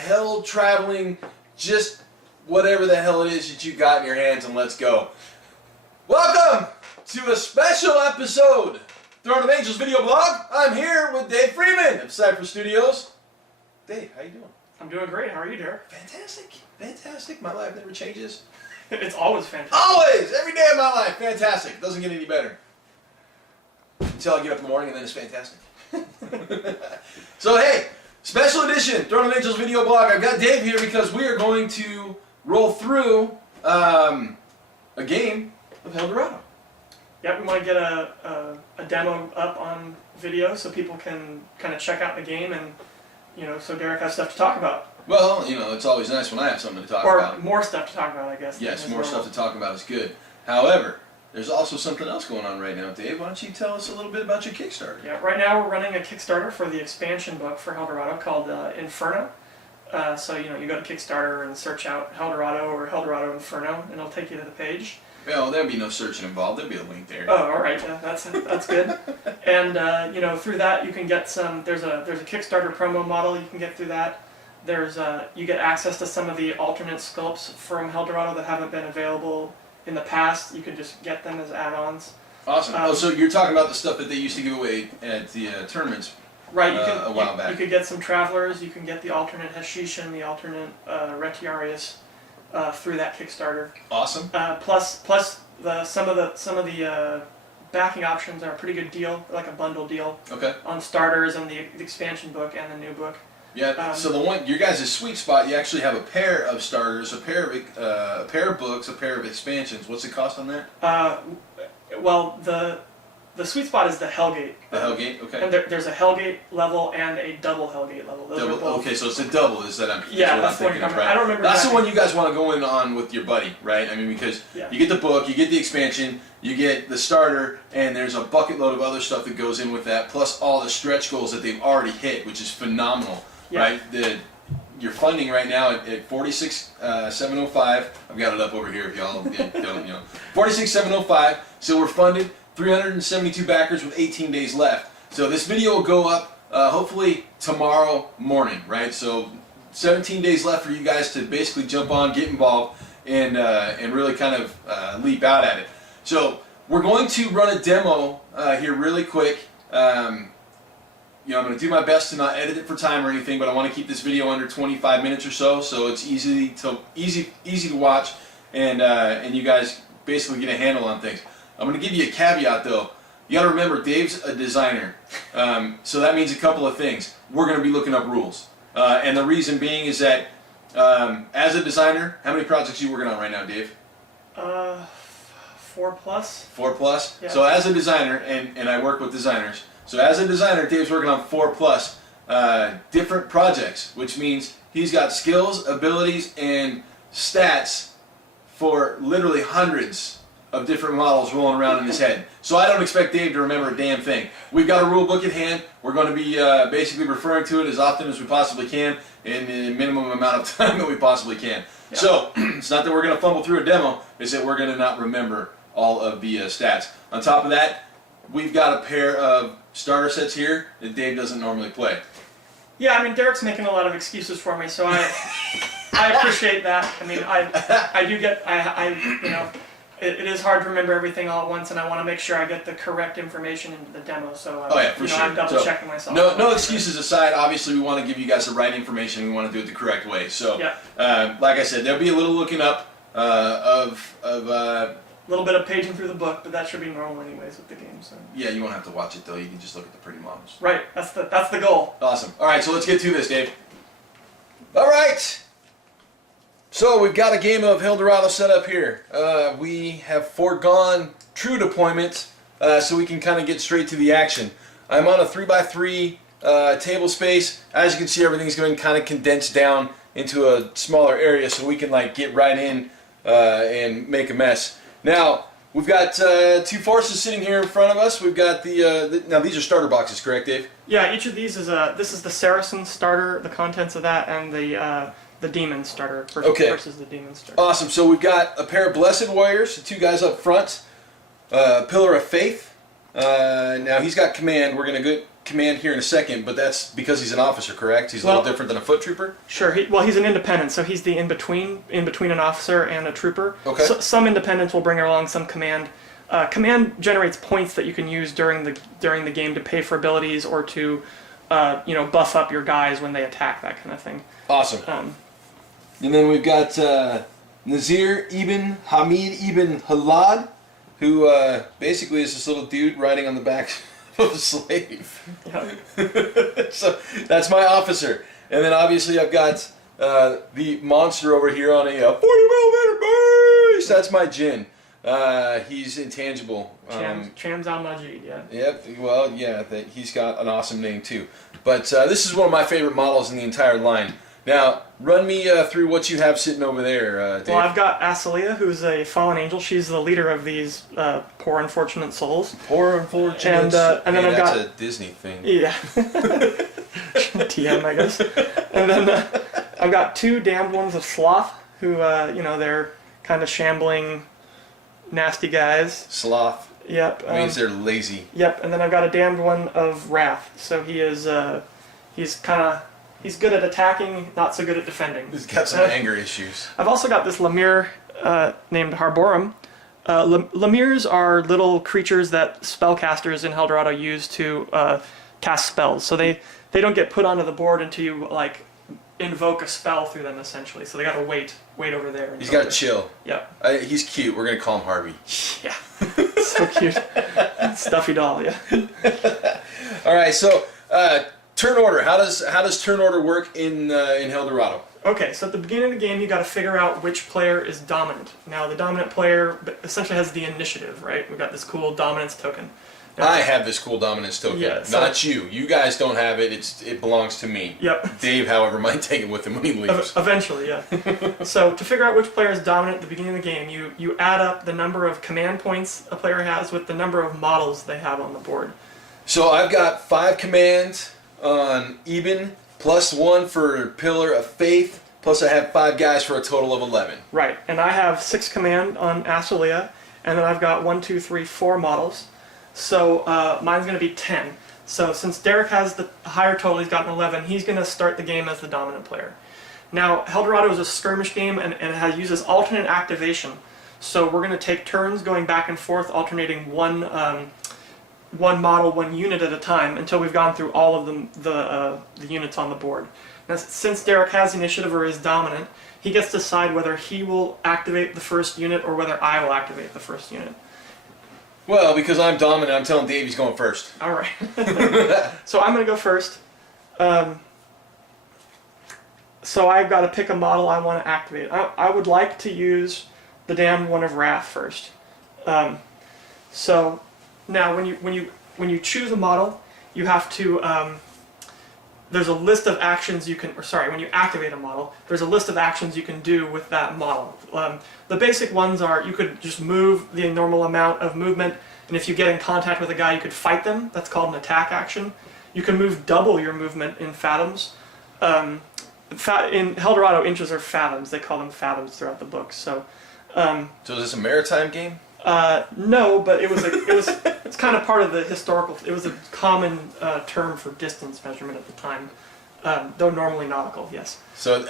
hell traveling, just whatever the hell it is that you got in your hands, and let's go. Welcome to a special episode, Throne of Angels video blog. I'm here with Dave Freeman of Cipher Studios. Dave, how you doing? I'm doing great. How are you, Derek? Fantastic. Fantastic. My life never changes. It's always fantastic. Always! Every day of my life. Fantastic. Doesn't get any better. Until I get up in the morning and then it's fantastic. So hey, special edition, Throne of Angels video blog. I've got Dave here because we are going to roll through a game of Hell Dorado. Yep, we want to get a demo up on video so people can kind of check out the game and, you know, so Derek has stuff to talk about. Well, you know, it's always nice when I have something to talk about. Or more stuff to talk about, I guess. Yes, more stuff to talk about is good. However, there's also something else going on right now. Dave, why don't you tell us a little bit about your Kickstarter? Yeah, right now we're running a Kickstarter for the expansion book for Hel Dorado called Inferno. So, you know, you go to Kickstarter and search out Hel Dorado or Hel Dorado Inferno, and it'll take you to the page. Well, there'll be no searching involved. There'll be a link there. Oh, all right. Yeah, that's good. And you know, through that you can get some. There's a Kickstarter promo model you can get through that. There's you get access to some of the alternate sculpts from Hel Dorado that haven't been available in the past. You can just get them as add-ons. Awesome. Oh, so you're talking about the stuff that they used to give away at the tournaments, right? A while back. You could get some Travelers. You can get the alternate Hashishin, the alternate Retiarius through that Kickstarter. Awesome. Plus some of the backing options are a pretty good deal, like a bundle deal. Okay. On starters and the expansion book and the new book. Yeah. So the one, your guys' sweet spot, you actually have a pair of starters, a pair of books, a pair of expansions. What's the cost on that? Well, the sweet spot is the Hellgate. The Hellgate, okay. And there's a Hellgate level and a double Hellgate level. Those double, are both. Okay, so it's a double. Is that that's the one I'm thinking of, right? I don't remember. That's exactly. the one you guys want to go in on with your buddy, right? I mean, because you get the book, you get the expansion, you get the starter, and there's a bucket load of other stuff that goes in with that, plus all the stretch goals that they've already hit, which is phenomenal, right? You're funding right now at 46,705. I've got it up over here if y'all don't, 46,705. So we're funded, 372 backers with 18 days left. So this video will go up hopefully tomorrow morning, right? So 17 days left for you guys to basically jump on, get involved, and really kind of leap out at it. So we're going to run a demo here really quick. You know, I'm going to do my best to not edit it for time or anything, but I want to keep this video under 25 minutes or so it's easy to watch, and you guys basically get a handle on things. I'm going to give you a caveat though. You got to remember, Dave's a designer, so that means a couple of things. We're going to be looking up rules, and the reason being is that as a designer, how many projects are you working on right now, Dave? 4 plus. 4 plus? Yeah. So as a designer, and I work with designers, so as a designer, Dave's working on 4 plus different projects, which means he's got skills, abilities, and stats for literally hundreds of different models rolling around in his head. So I don't expect Dave to remember a damn thing. We've got a rule book at hand. We're going to be basically referring to it as often as we possibly can in the minimum amount of time that we possibly can. Yeah. So it's not that we're going to fumble through a demo, it's that we're going to not remember all of the stats. On top of that, we've got a pair of starter sets here that Dave doesn't normally play. Yeah, I mean, Derek's making a lot of excuses for me, so I appreciate that. I mean, I do get, you know, it is hard to remember everything all at once, and I want to make sure I get the correct information into the demo, so I'm double checking myself. No excuses aside, obviously we want to give you guys the right information, we want to do it the correct way. So, like I said, there'll be a little looking up of a little bit of paging through the book, but that should be normal anyways with the game. So. Yeah, you won't have to watch it though. You can just look at the pretty models. Right. That's the goal. Awesome. All right, so let's get to this, Dave. All right. So we've got a game of Hel Dorado set up here. We have foregone true deployment, so we can kind of get straight to the action. I'm on a 3x3 table space. As you can see, everything's going kind of condensed down into a smaller area, so we can like get right in and make a mess. Now, we've got 2 forces sitting here in front of us. We've got now these are starter boxes, correct, Dave? Yeah, each of these is this is the Saracen starter, the contents of that, and the Demon starter versus the Demon starter. Awesome. So we've got a pair of Blessed Warriors, 2 guys up front, Pillar of Faith. Now he's got command. We're going to command here in a second, but that's because he's an officer, correct? He's a little different than a foot trooper? Sure. He's an independent, so he's the in-between an officer and a trooper. Okay. So, some independents will bring along some command. Command generates points that you can use during the game to pay for abilities or to, buff up your guys when they attack, that kind of thing. Awesome. And then we've got Nazir ibn Hamid ibn Halad, who basically is this little dude riding on the back of a slave. Yep. So that's my officer. And then obviously I've got the monster over here on a 40mm base. That's my Jinn. He's intangible. Chams al-Majid, yeah. Yep, well, yeah, he's got an awesome name too. But this is one of my favorite models in the entire line. Now, run me through what you have sitting over there, Dave. Well, I've got Asalia, who's a fallen angel. She's the leader of these poor, unfortunate souls. Poor, unfortunate. And then I've got... That's a Disney thing. Yeah. TM, I guess. And then I've got 2 damned ones of Sloth, who, they're kind of shambling, nasty guys. Sloth. Yep. Means they're lazy. Yep, and then I've got a damned one of Wrath. So he is, he's good at attacking, not so good at defending. He's got some anger issues. I've also got this Lemire named Harborum. Lemires are little creatures that spellcasters in Hel Dorado use to cast spells. So they don't get put onto the board until you invoke a spell through them, essentially. So they gotta wait over there. He's gotta chill. Yep. He's cute. We're gonna call him Harvey. Yeah. So cute. Stuffy doll, yeah. All right, so turn order. How does turn order work in Hel Dorado? Okay, so at the beginning of the game, you got to figure out which player is dominant. Now, the dominant player essentially has the initiative, right? We've got this cool dominance token. Now, I have this cool dominance token. Yeah, so not you. You guys don't have it. It belongs to me. Yep. Dave, however, might take it with him when he leaves. Eventually, yeah. So to figure out which player is dominant at the beginning of the game, you add up the number of command points a player has with the number of models they have on the board. So I've got 5 commands on Eben, plus 1 for Pillar of Faith, plus I have 5 guys for a total of 11. Right, and I have 6 command on Asalia, and then I've got 1, 2, 3, 4 models. So mine's going to be 10. So since Derek has the higher total, he's got an 11, he's going to start the game as the dominant player. Now, Hel Dorado is a skirmish game, and it uses alternate activation. So we're going to take turns going back and forth, alternating one model, 1 unit at a time, until we've gone through all of the units on the board. Now, since Derek has initiative or is dominant, he gets to decide whether he will activate the first unit or whether I will activate the first unit. Well, because I'm dominant, I'm telling Dave he's going first. All right. So I'm going to go first. So I've got to pick a model I want to activate. I would like to use the damned one of Wrath first. So now when you choose a model, you have to there's a list of actions you can, when you activate a model, there's a list of actions you can do with that model. The basic ones are you could just move the normal amount of movement, and if you get in contact with a guy, you could fight them. That's called an attack action. You can move double your movement in fathoms. In Hel Dorado, inches are fathoms. They call them fathoms throughout the book. So is this a maritime game? No, but it's kind of part of the historical. It was a common term for distance measurement at the time, though normally nautical. Yes. So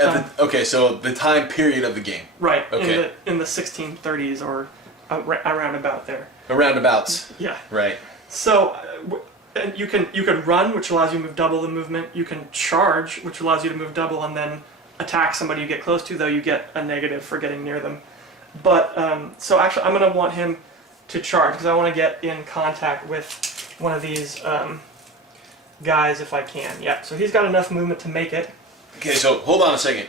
so the time period of the game. Right. Okay. In the 1630s or around about there. Around abouts. Yeah. Right. So you can run, which allows you to move double the movement. You can charge, which allows you to move double and then attack somebody you get close to, though you get a negative for getting near them. But, so actually I'm going to want him to charge, because I want to get in contact with one of these guys if I can. Yeah, so he's got enough movement to make it. Okay, so hold on a second.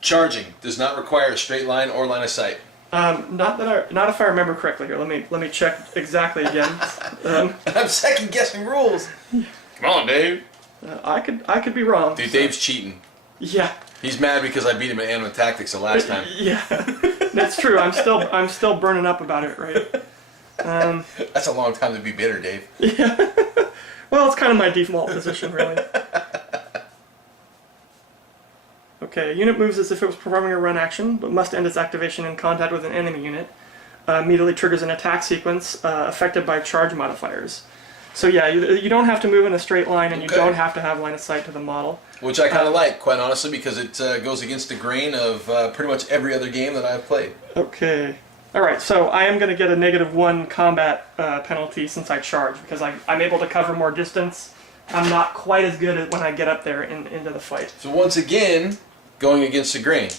Charging does not require a straight line or line of sight. Not if I remember correctly here. Let me check exactly again. I'm second guessing rules. Come on, Dave. I could be wrong. Dude, Dave's cheating. Yeah. He's mad because I beat him at Animal Tactics the last time. Yeah, that's true. I'm still burning up about it, right? That's a long time to be bitter, Dave. Yeah. Well, it's kind of my default position, really. Okay, a unit moves as if it was performing a run action, but must end its activation in contact with an enemy unit. Immediately triggers an attack sequence affected by charge modifiers. So yeah, you don't have to move in a straight line, and you don't have to have line of sight to the model. Which I kind of like, quite honestly, because it goes against the grain of pretty much every other game that I've played. Okay. Alright, so I am going to get a -1 combat penalty since I charge, because I'm able to cover more distance. I'm not quite as good at when I get up there into the fight. So once again, going against the grain.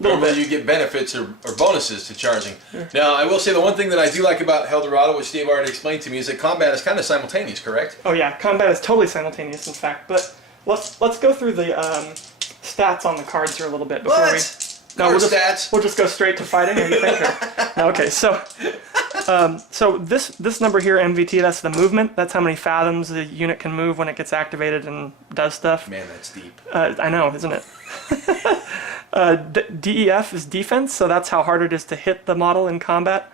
Normally you get benefits or bonuses to charging. Yeah. Now, I will say the one thing that I do like about Hel Dorado, which Dave already explained to me, is that combat is kind of simultaneous, correct? Oh yeah, combat is totally simultaneous, in fact. But let's go through the stats on the cards here a little bit before we. No, we'll just go straight to fighting. Or you think? No, okay, so this number here, MVT, that's the movement. That's how many fathoms the unit can move when it gets activated and does stuff. Man, that's deep. I know, isn't it? DEF is defense, so that's how hard it is to hit the model in combat.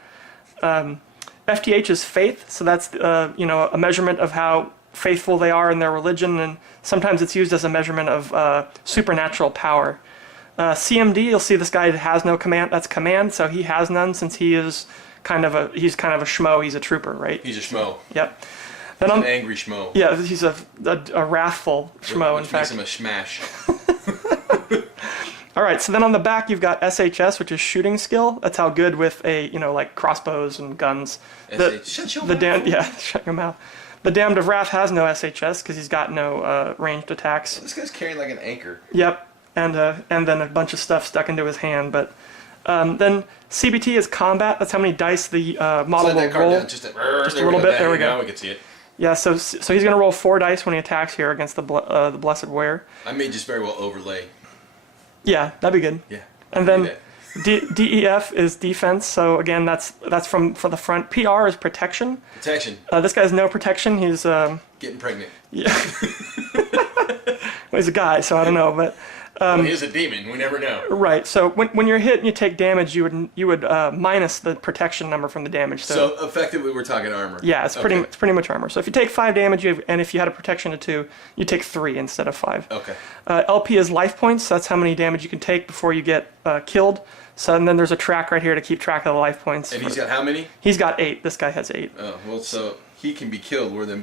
FTH is faith, so that's a measurement of how faithful they are in their religion, and sometimes it's used as a measurement of supernatural power. CMD, you'll see this guy has no command. That's command, so he has none since he's kind of a schmo. He's a trooper, right? He's a schmo. Yep. Then an angry schmo. Yeah, he's a wrathful schmo. Which makes him a smash. All right, so then on the back you've got SHS, which is shooting skill. That's how good with like crossbows and guns. Shut your mouth. Yeah, shut your mouth. The Damned of Wrath has no SHS because he's got no ranged attacks. This guy's carrying like an anchor. Yep, and then a bunch of stuff stuck into his hand. But then CBT is combat. That's how many dice the model will roll. Just a little bit. There we go. Now we can see it. Yeah, so he's going to roll 4 dice when he attacks here against the Blessed Warrior. I may just very well overlay. Yeah, that'd be good. Yeah. And then DEF is defense. So again, that's for the front. PR is protection. Protection. This guy has no protection. He's getting pregnant. Yeah. Well, he's a guy, so I don't know, but. Well, he is a demon. We never know. Right. So when you're hit and you take damage, you would minus the protection number from the damage. So effectively, we're talking armor. Yeah, it's pretty much armor. So if you take 5 damage, and if you had a protection of 2, you take 3 instead of 5. Okay. LP is life points. So that's how many damage you can take before you get killed. So and then there's a track right here to keep track of the life points. And he's got how many? He's got 8. This guy has 8. Oh well, so he can be killed. Where the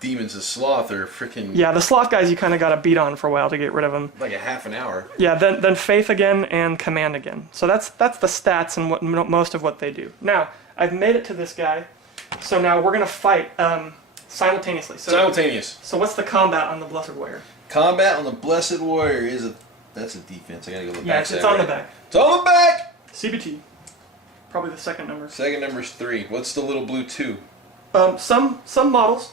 demons of sloth are freaking. Yeah, the sloth guys you kind of got to beat on for a while to get rid of them. Like a half an hour. Yeah, then faith again and command again. So that's the stats and what most of what they do. Now I've made it to this guy, so now we're gonna fight simultaneously. Simultaneous. So what's the combat on the Blessed Warrior? Combat on the Blessed Warrior that's a defense. I gotta go to the back. Yeah, it's on the back. It's on the back. CBT, probably the second number. Second number's 3. What's the little blue 2? Some models,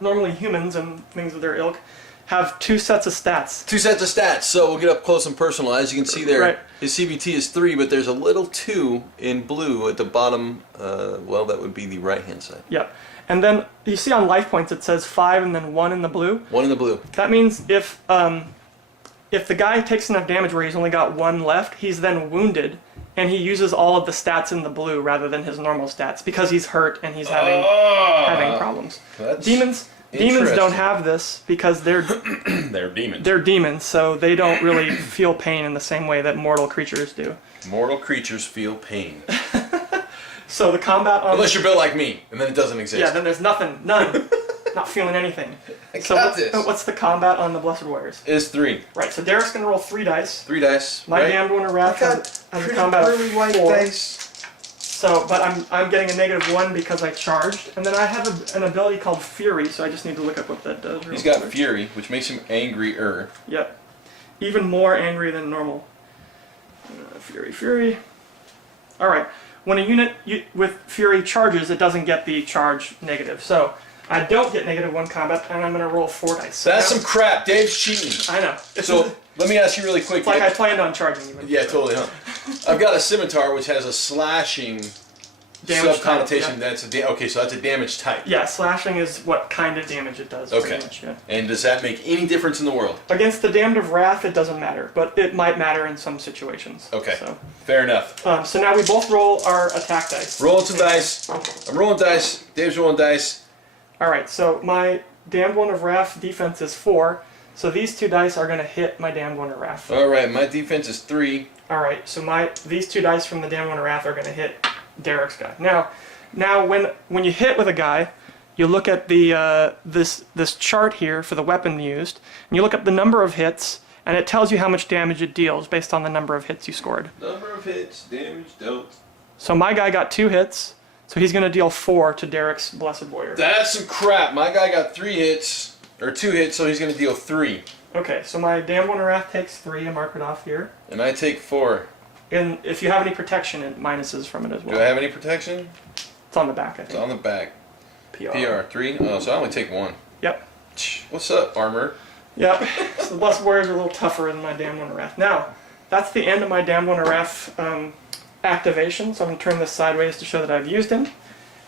normally humans and things of their ilk, have 2 sets of stats. 2 sets of stats. So we'll get up close and personal. As you can see there, right. His CBT is 3, but there's a little 2 in blue at the bottom. Well, that would be the right-hand side. Yep. And then you see on life points it says 5 and then 1 in the blue. 1 in the blue. That means if the guy takes enough damage where he's only got 1 left, he's then wounded, and he uses all of the stats in the blue rather than his normal stats because he's hurt and he's having problems. Demons don't have this because they're they're demons. They're demons, so they don't really feel pain in the same way that mortal creatures do. Mortal creatures feel pain. So the combat on unless you're built like me, and then it doesn't exist. Yeah, then there's none. Not feeling anything. What's the combat on the Blessed Warriors? It's 3. Right, so Derek's gonna roll 3 dice. 3 dice. My right? Damned One of Wrath has a combat of 4. White dice. So, but I'm getting a -1 because I charged, and then I have an ability called Fury, so I just need to look up what that does. He's got Fury, which makes him angrier. Yep, even more angry than normal. Fury. All right, when a unit with Fury charges, it doesn't get the charge negative. So I don't get -1 combat, and I'm going to roll 4 dice. So that's some crap. Dave's cheating. I know. So let me ask you really quick. It's like I planned on charging you. Yeah, totally. Huh? I've got a scimitar which has a slashing sub-connotation. Yeah. That's okay, so that's a damage type. Yeah, slashing is what kind of damage it does. Okay. Much, yeah. And does that make any difference in the world? Against the Damned of Wrath, it doesn't matter, but it might matter in some situations. Okay. So. Fair enough. So now we both roll our attack dice. Rolling some dice. I'm rolling dice. Dave's rolling dice. All right. So my Damned One of Wrath defense is 4. So these 2 dice are going to hit my Damned One of Wrath. All right. My defense is 3. All right. So these 2 dice from the Damned One of Wrath are going to hit Derek's guy. Now when you hit with a guy, you look at the this chart here for the weapon used, and you look at the number of hits, and it tells you how much damage it deals based on the number of hits you scored. Number of hits, damage dealt. So my guy got 2 hits, so he's going to deal 4 to Derek's Blessed Warrior. That's some crap. My guy got 3 hits, or 2 hits, so he's going to deal 3. Okay, so my Damned One of Wrath takes 3, I mark it off here. And I take 4. And if you have any protection, it minuses from it as well. Do I have any protection? It's on the back, I It's think. on the back. PR. PR 3? Oh, so I only take 1. Yep. What's up, armor? Yep. So the Blessed Warriors are a little tougher than my Damned One of Wrath. Now, that's the end of my Damned One of Wrath activation, so I'm going to turn this sideways to show that I've used him.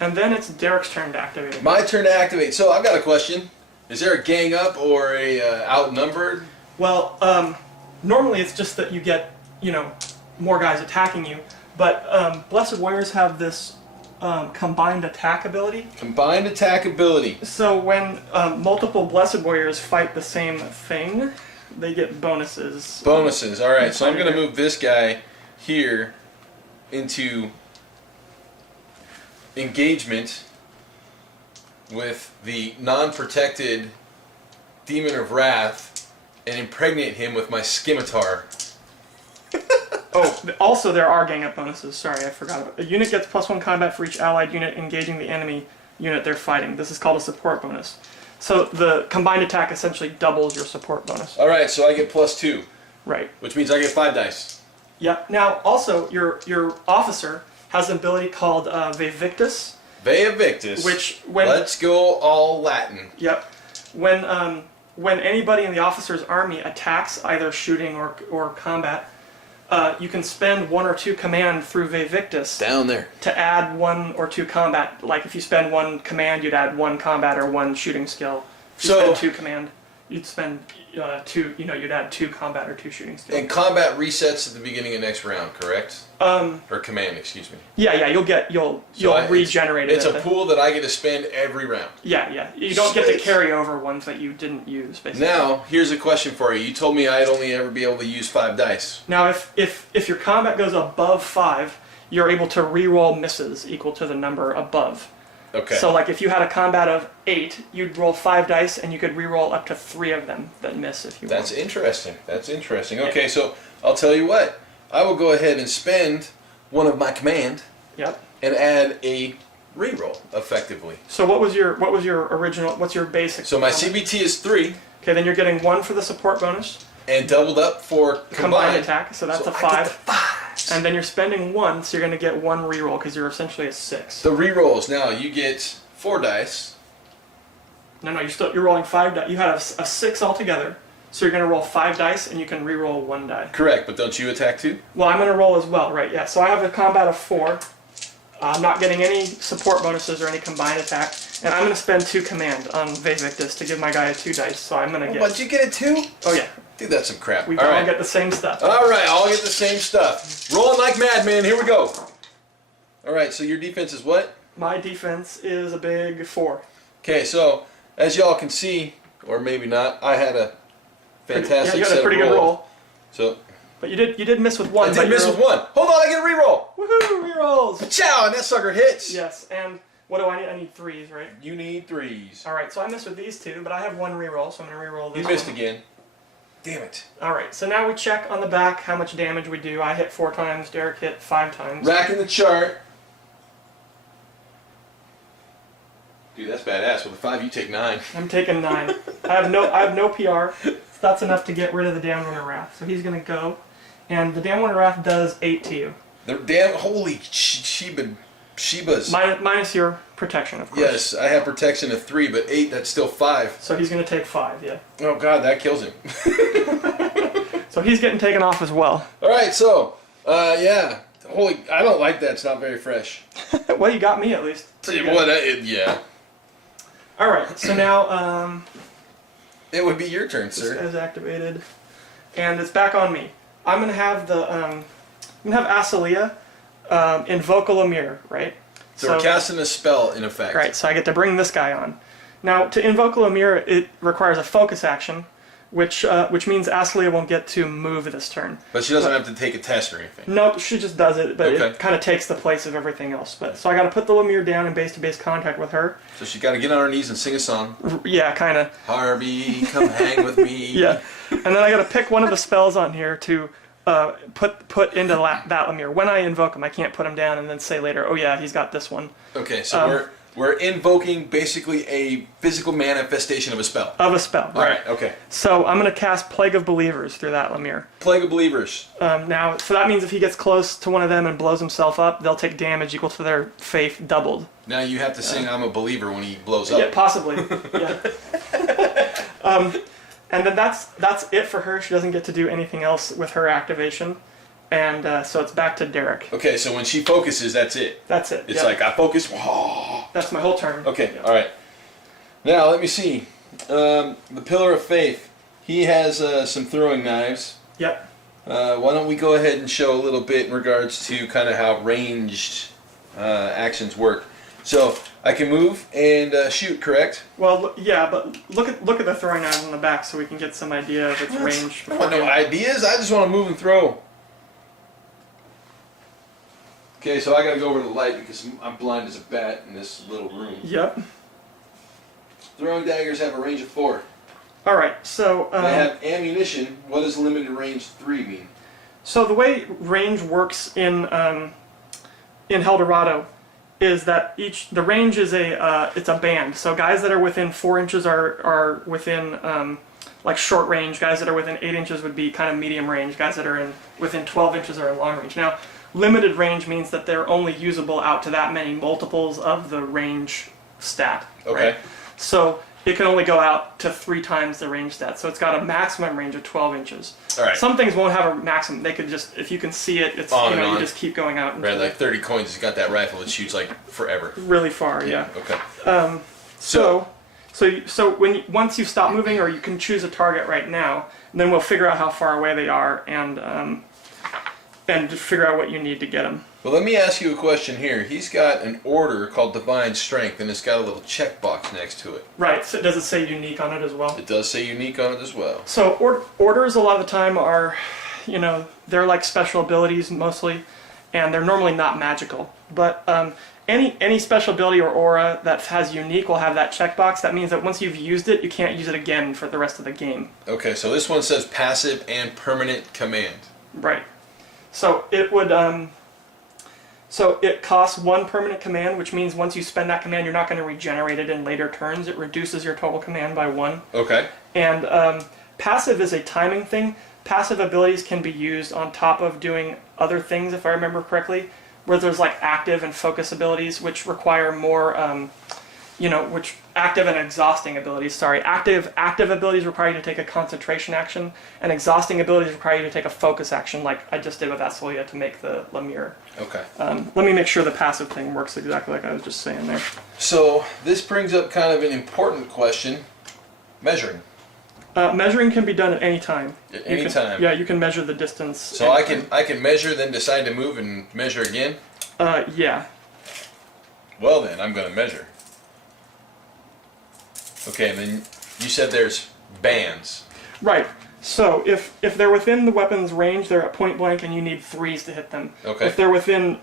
And then it's Derek's turn to activate him. My turn to activate. So I've got a question. Is there a gang up or a outnumbered? Well, normally it's just that you get, more guys attacking you, but Blessed Warriors have this combined attack ability. Combined attack ability. So when multiple Blessed Warriors fight the same thing, they get bonuses. Bonuses. All right. So I'm going to move this guy here into engagement with the non-protected Demon of Wrath and impregnate him with my scimitar. Oh, also there are gang up bonuses. Sorry, I forgot about it. A unit gets +1 combat for each allied unit engaging the enemy unit they're fighting. This is called a support bonus. So the combined attack essentially doubles your support bonus. All right, so I get +2, Right. which means I get 5 dice. Yep. Now, also, your officer has an ability called Vevictus. Veevictus. Which, when... Let's go all Latin. Yep. When anybody in the officer's army attacks, either shooting or combat, you can spend 1 or 2 command through Vevictus Down there. to add 1 or 2 combat. Like if you spend 1 command, you'd add 1 combat or 1 shooting skill. If you spend 2 command, you'd spend 2. You'd add 2 combat or 2 shooting skill. And combat resets at the beginning of next round, correct? Or command, excuse me. Yeah, you'll regenerate it. It's a pool that I get to spend every round. Yeah. You don't get to carry over ones that you didn't use, basically. Now, here's a question for you. You told me I'd only ever be able to use 5 dice. Now, if your combat goes above 5, you're able to reroll misses equal to the number above. Okay. So, like, if you had a combat of 8, you'd roll 5 dice, and you could reroll up to 3 of them that miss if you want. That's interesting. That's interesting. Okay, so I'll tell you what. I will go ahead and spend 1 of my command. Yep. And add a reroll effectively. So what's your basic? So my combat? CBT is 3. Okay, then you're getting 1 for the support bonus. And doubled up for Combined attack, so that's a 5. I get the 5s. And then you're spending 1, so you're going to get 1 reroll because you're essentially a 6. The rerolls. Now you get 4 dice. No, you're rolling 5 dice. You had a 6 altogether, so you're going to roll 5 dice, and you can reroll 1 die. Correct, but don't you attack too? Well, I'm going to roll as well, right? Yeah. So I have a combat of 4. I'm not getting any support bonuses or any combined attack, and I'm going to spend 2 command on Vevictus to give my guy a 2 dice. So I'm going to get. But you get a 2? Oh yeah. Dude, that's some crap. We all all right. get the same stuff. All right, all get the same stuff. Rolling like madmen. Here we go. All right, so your defense is what? My defense is a big 4. Okay, so as y'all can see, or maybe not, I had a fantastic you set had a pretty good rolls. roll. So But you did miss with 1. I did miss with 1. Hold on, I get a reroll. Woohoo! Rerolls. Chow, and that sucker hits. Yes, and what do I need? I need 3s, right? You need 3s. All right, so I missed with these 2, but I have 1 reroll, so I'm gonna reroll this. You missed one. again. Damn it. All right, so now we check on the back how much damage we do. I hit 4 times. Derek hit 5 times. Racking the chart. Dude, that's badass. With a 5, you take 9. I'm taking 9. I have no PR. So that's enough to get rid of the Damned One of Wrath. So he's gonna go, and the Damned One of Wrath does 8 to you. The damn holy Shebas. Minus your protection, of course. Yes, I have protection of 3, but 8, that's still 5. So he's gonna take 5. Yeah. Oh god, that kills him. So he's getting taken off as well. Alright, so, yeah. Holy, I don't like that. It's not very fresh. Well, you got me at least. Yeah. All right, so now It would be your turn, this sir. guy's activated, and it's back on me. I'm gonna have Asilia invoke a Lemire, right? So we're casting a spell in effect. Right, so I get to bring this guy on. Now, to invoke a Lemire, it requires a focus action, which means Astalia won't get to move this turn. But she doesn't have to take a test or anything. Nope, she just does it, but Okay. it kind of takes the place of everything else. But so I got to put the Lemire down in base-to-base contact with her. So she got to get on her knees and sing a song. Yeah, kind of. Harvey, come hang with me. Yeah, and then I got to pick one of the spells on here to put into that Lemire. When I invoke him, I can't put him down and then say later, oh yeah, he's got this one. Okay, so we're invoking basically a physical manifestation of a spell. Of a spell, right. All right, okay. So I'm going to cast Plague of Believers through that Lemire. Plague of Believers. Now, so that means if he gets close to one of them and blows himself up, they'll take damage equal to their faith doubled. Now you have to sing I'm a believer when he blows up. Yeah, possibly. Yeah. And then that's it for her. She doesn't get to do anything else with her activation. And so it's back to Derek. Okay, so when she focuses, that's it. That's it. It's like I focus. That's my whole turn. Okay, Yeah. all right. Now let me see. The Pillar of Faith. He has some throwing knives. Yep. Why don't we go ahead and show a little bit in regards to kind of how ranged actions work. So I can move and shoot, correct? Well, yeah, but look at the throwing knives on the back so we can get some idea of its range. I want no ideas. I just want to move and throw. Okay, so I got to go over to the light because I'm blind as a bat in this little room. Yep. Throwing daggers have a range of 4. All right. So They have ammunition. What does limited range 3 mean? so the way range works in Hel Dorado is that the range is it's a band. So guys that are within 4 inches are within like short range. Guys that are within 8 inches would be kind of medium range. Guys that are within 12 inches are in long range. Now, limited range means that they're only usable out to that many multiples of the range stat. Okay. Right? So it can only go out to 3 times the range stat. So it's got a maximum range of 12 inches. All right. Some things won't have a maximum. They could just, if you can see it, it's On you and know on. you just keep going out Right, like 30 coins. He's got that rifle that shoots like forever. really far. Yeah. Okay. So once you stop moving, or you can choose a target right now, and then we'll figure out how far away they are and just figure out what you need to get them. Well, let me ask you a question here. He's got an order called Divine Strength, and it's got a little checkbox next to it. Right. So does it say unique on it as well? It does say unique on it as well. So orders a lot of the time are, they're like special abilities mostly, and they're normally not magical. But any special ability or aura that has unique will have that checkbox. That means that once you've used it, you can't use it again for the rest of the game. Okay, so this one says passive and permanent command. Right. So it would. So it costs 1 permanent command, which means once you spend that command, you're not going to regenerate it in later turns. It reduces your total command by 1. Okay. And passive is a timing thing. Passive abilities can be used on top of doing other things, if I remember correctly, where there's like active and focus abilities, which require more, which active and exhausting abilities. Sorry, active abilities require you to take a concentration action, and exhausting abilities require you to take a focus action, like I just did with Astalia to make the Lemire. Okay. Let me make sure the passive thing works exactly like I was just saying there. So this brings up kind of an important question: measuring. Measuring can be done at any time. At any time. Yeah, you can measure the distance. So I can measure, then decide to move and measure again. Yeah. Well then, I'm going to measure. Okay, and then you said there's bands. Right. So if they're within the weapon's range, they're at point blank, and you need 3s to hit them. Okay. If they're within,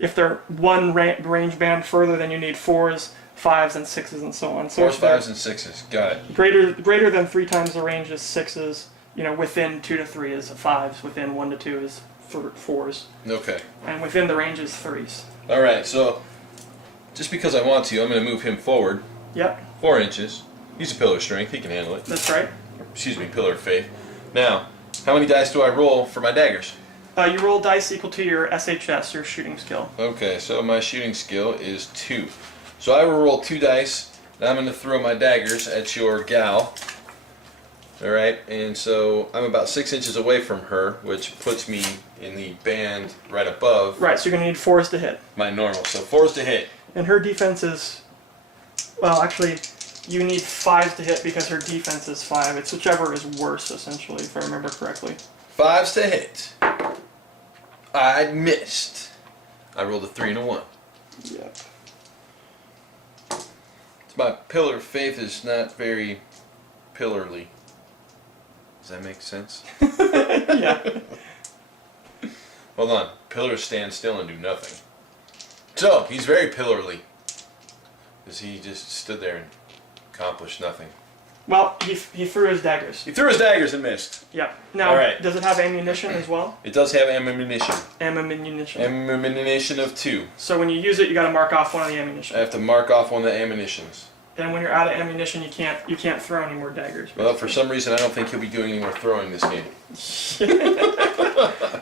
if they're one range band further, then you need 4s, 5s, and 6s, and so on. So 4s, 5s, and 6s. Got it. Greater than 3 times the range is 6s. Within 2 to 3 is 5s. Within 1 to 2 is 4s. Okay. And within the range is 3s. All right. So just because I want to, I'm going to move him forward. Yep. 4 inches. He's a pillar of strength. He can handle it. That's right. Excuse me, pillar of faith. Now, how many dice do I roll for my daggers? You roll dice equal to your SHS, your shooting skill. Okay, so my shooting skill is 2. So I will roll 2 dice, and I'm going to throw my daggers at your gal. Alright, and so I'm about 6 inches away from her, which puts me in the band right above Right, so you're going to need 4s to hit. my normal. So 4s to hit. And her defense is, well, actually, you need 5s to hit because her defense is 5. It's whichever is worse, essentially, if I remember correctly. 5s to hit. I missed. I rolled a 3 and a 1. Yep. My pillar of faith is not very pillarly. Does that make sense? Yeah. Hold on. Pillars stand still and do nothing. So, he's very pillarly. Because he just stood there and accomplished nothing. Well, he threw his daggers. He threw his daggers and missed. Yeah. Now, Alright. Does it have ammunition as well? It does have ammunition. Ammunition. Ammunition of 2. So when you use it, you got to mark off one of the ammunition. I have to mark off one of the ammunitions. And when you're out of ammunition, you can't throw any more daggers. Well, for some reason, I don't think he'll be doing any more throwing this game.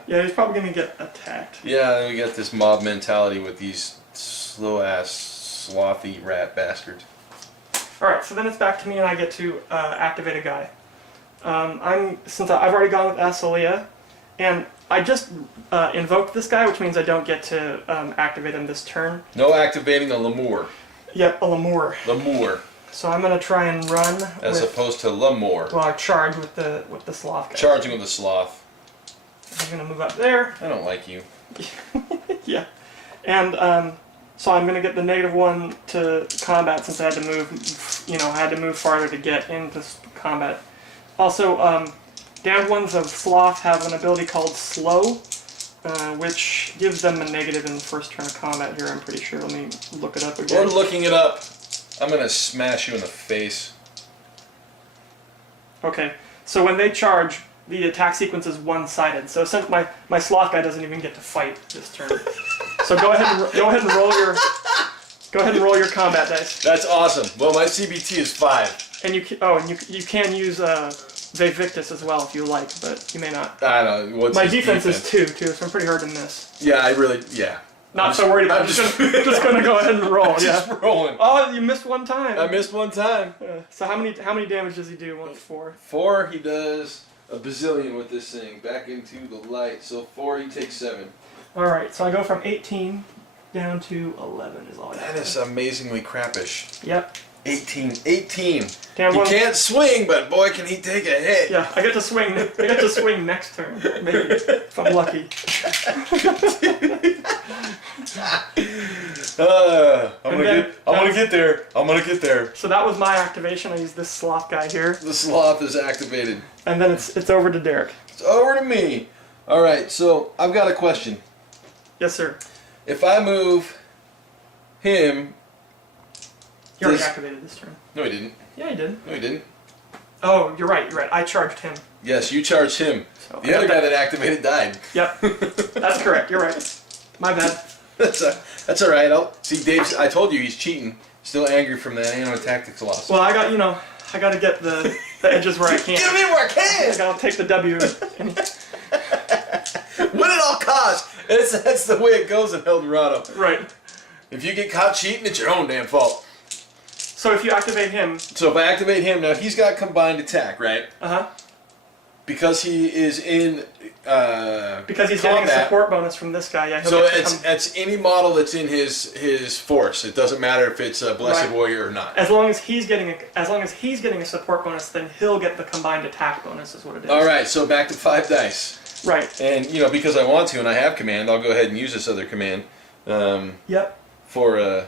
Yeah, he's probably going to get attacked. Yeah, we got this mob mentality with these slow-ass, slothy rat bastards. Alright, so then it's back to me and I get to activate a guy. Since I've already gone with Asalia, and I just invoked this guy, which means I don't get to activate him this turn. No activating a Lemur. Yep, a Lemur. Lemur. So I'm going to try and run As opposed to Lemur. Well, I charge with the sloth guy. Charging with the sloth. I'm going to move up there. I don't like you. Yeah. And so I'm going to get the -1 to combat since I had to move, I had to move farther to get into combat. Also, downed ones of sloth have an ability called slow, which gives them a negative in the first turn of combat here, I'm pretty sure. Let me look it up again. We're looking it up. I'm going to smash you in the face. Okay, so when they charge, the attack sequence is one-sided. So since my sloth guy doesn't even get to fight this turn. So go ahead and roll your combat dice. That's awesome. Well, my CBT is 5. And you can use Vivictus as well if you like, but you may not. I don't know. What's my his defense is 2 too, so I'm pretty hard to miss. Yeah, Not so worried about it. I'm just gonna go ahead and roll. Just rolling. Oh, you missed one time. I missed one time. So how many damage does he do? 1 to 4. 4, he does a bazillion with this thing. Back into the light. So 4, he takes 7. All right, so I go from 18 down to 11 is all I got. That is amazingly crappish. Yep. 18. Damn He one. can't swing, but boy, can he take a hit. Yeah, I get to swing. I get to swing next turn, maybe if I'm lucky. I'm gonna get there. I'm gonna get there. So that was my activation. I used this sloth guy here, The sloth is activated. and then it's over to Derek. It's over to me. All right, so I've got a question. Yes, sir. If I move him, He already This- activated this turn. no, he didn't. Yeah, he did. No, he didn't. Oh, you're right. You're right. I charged him. Yes, you charged him. So The other guy that activated died. Yep. That's correct. You're right. My bad. That's all right. See, Dave's. I told you he's cheating. Still angry from that anti-tactics loss. Well, I got to get the edges where I can. Get him in where I I can. gotta take the W. Win at all costs. That's the way it goes in Hell Dorado. Right. If you get caught cheating, it's your own damn fault. So if you activate him, So if I activate him now, he's got combined attack, right? Because he is in because he's getting a combat. support bonus from this guy. Yeah. he'll So get to come- it's any model that's in his force. It doesn't matter if it's a Blessed Right. Warrior or not. as long as he's getting a support bonus, then he'll get the combined attack bonus. Is what it is. All right, so back to 5 dice. Right. And because I want to and I have command, I'll go ahead and use this other command. Yep. For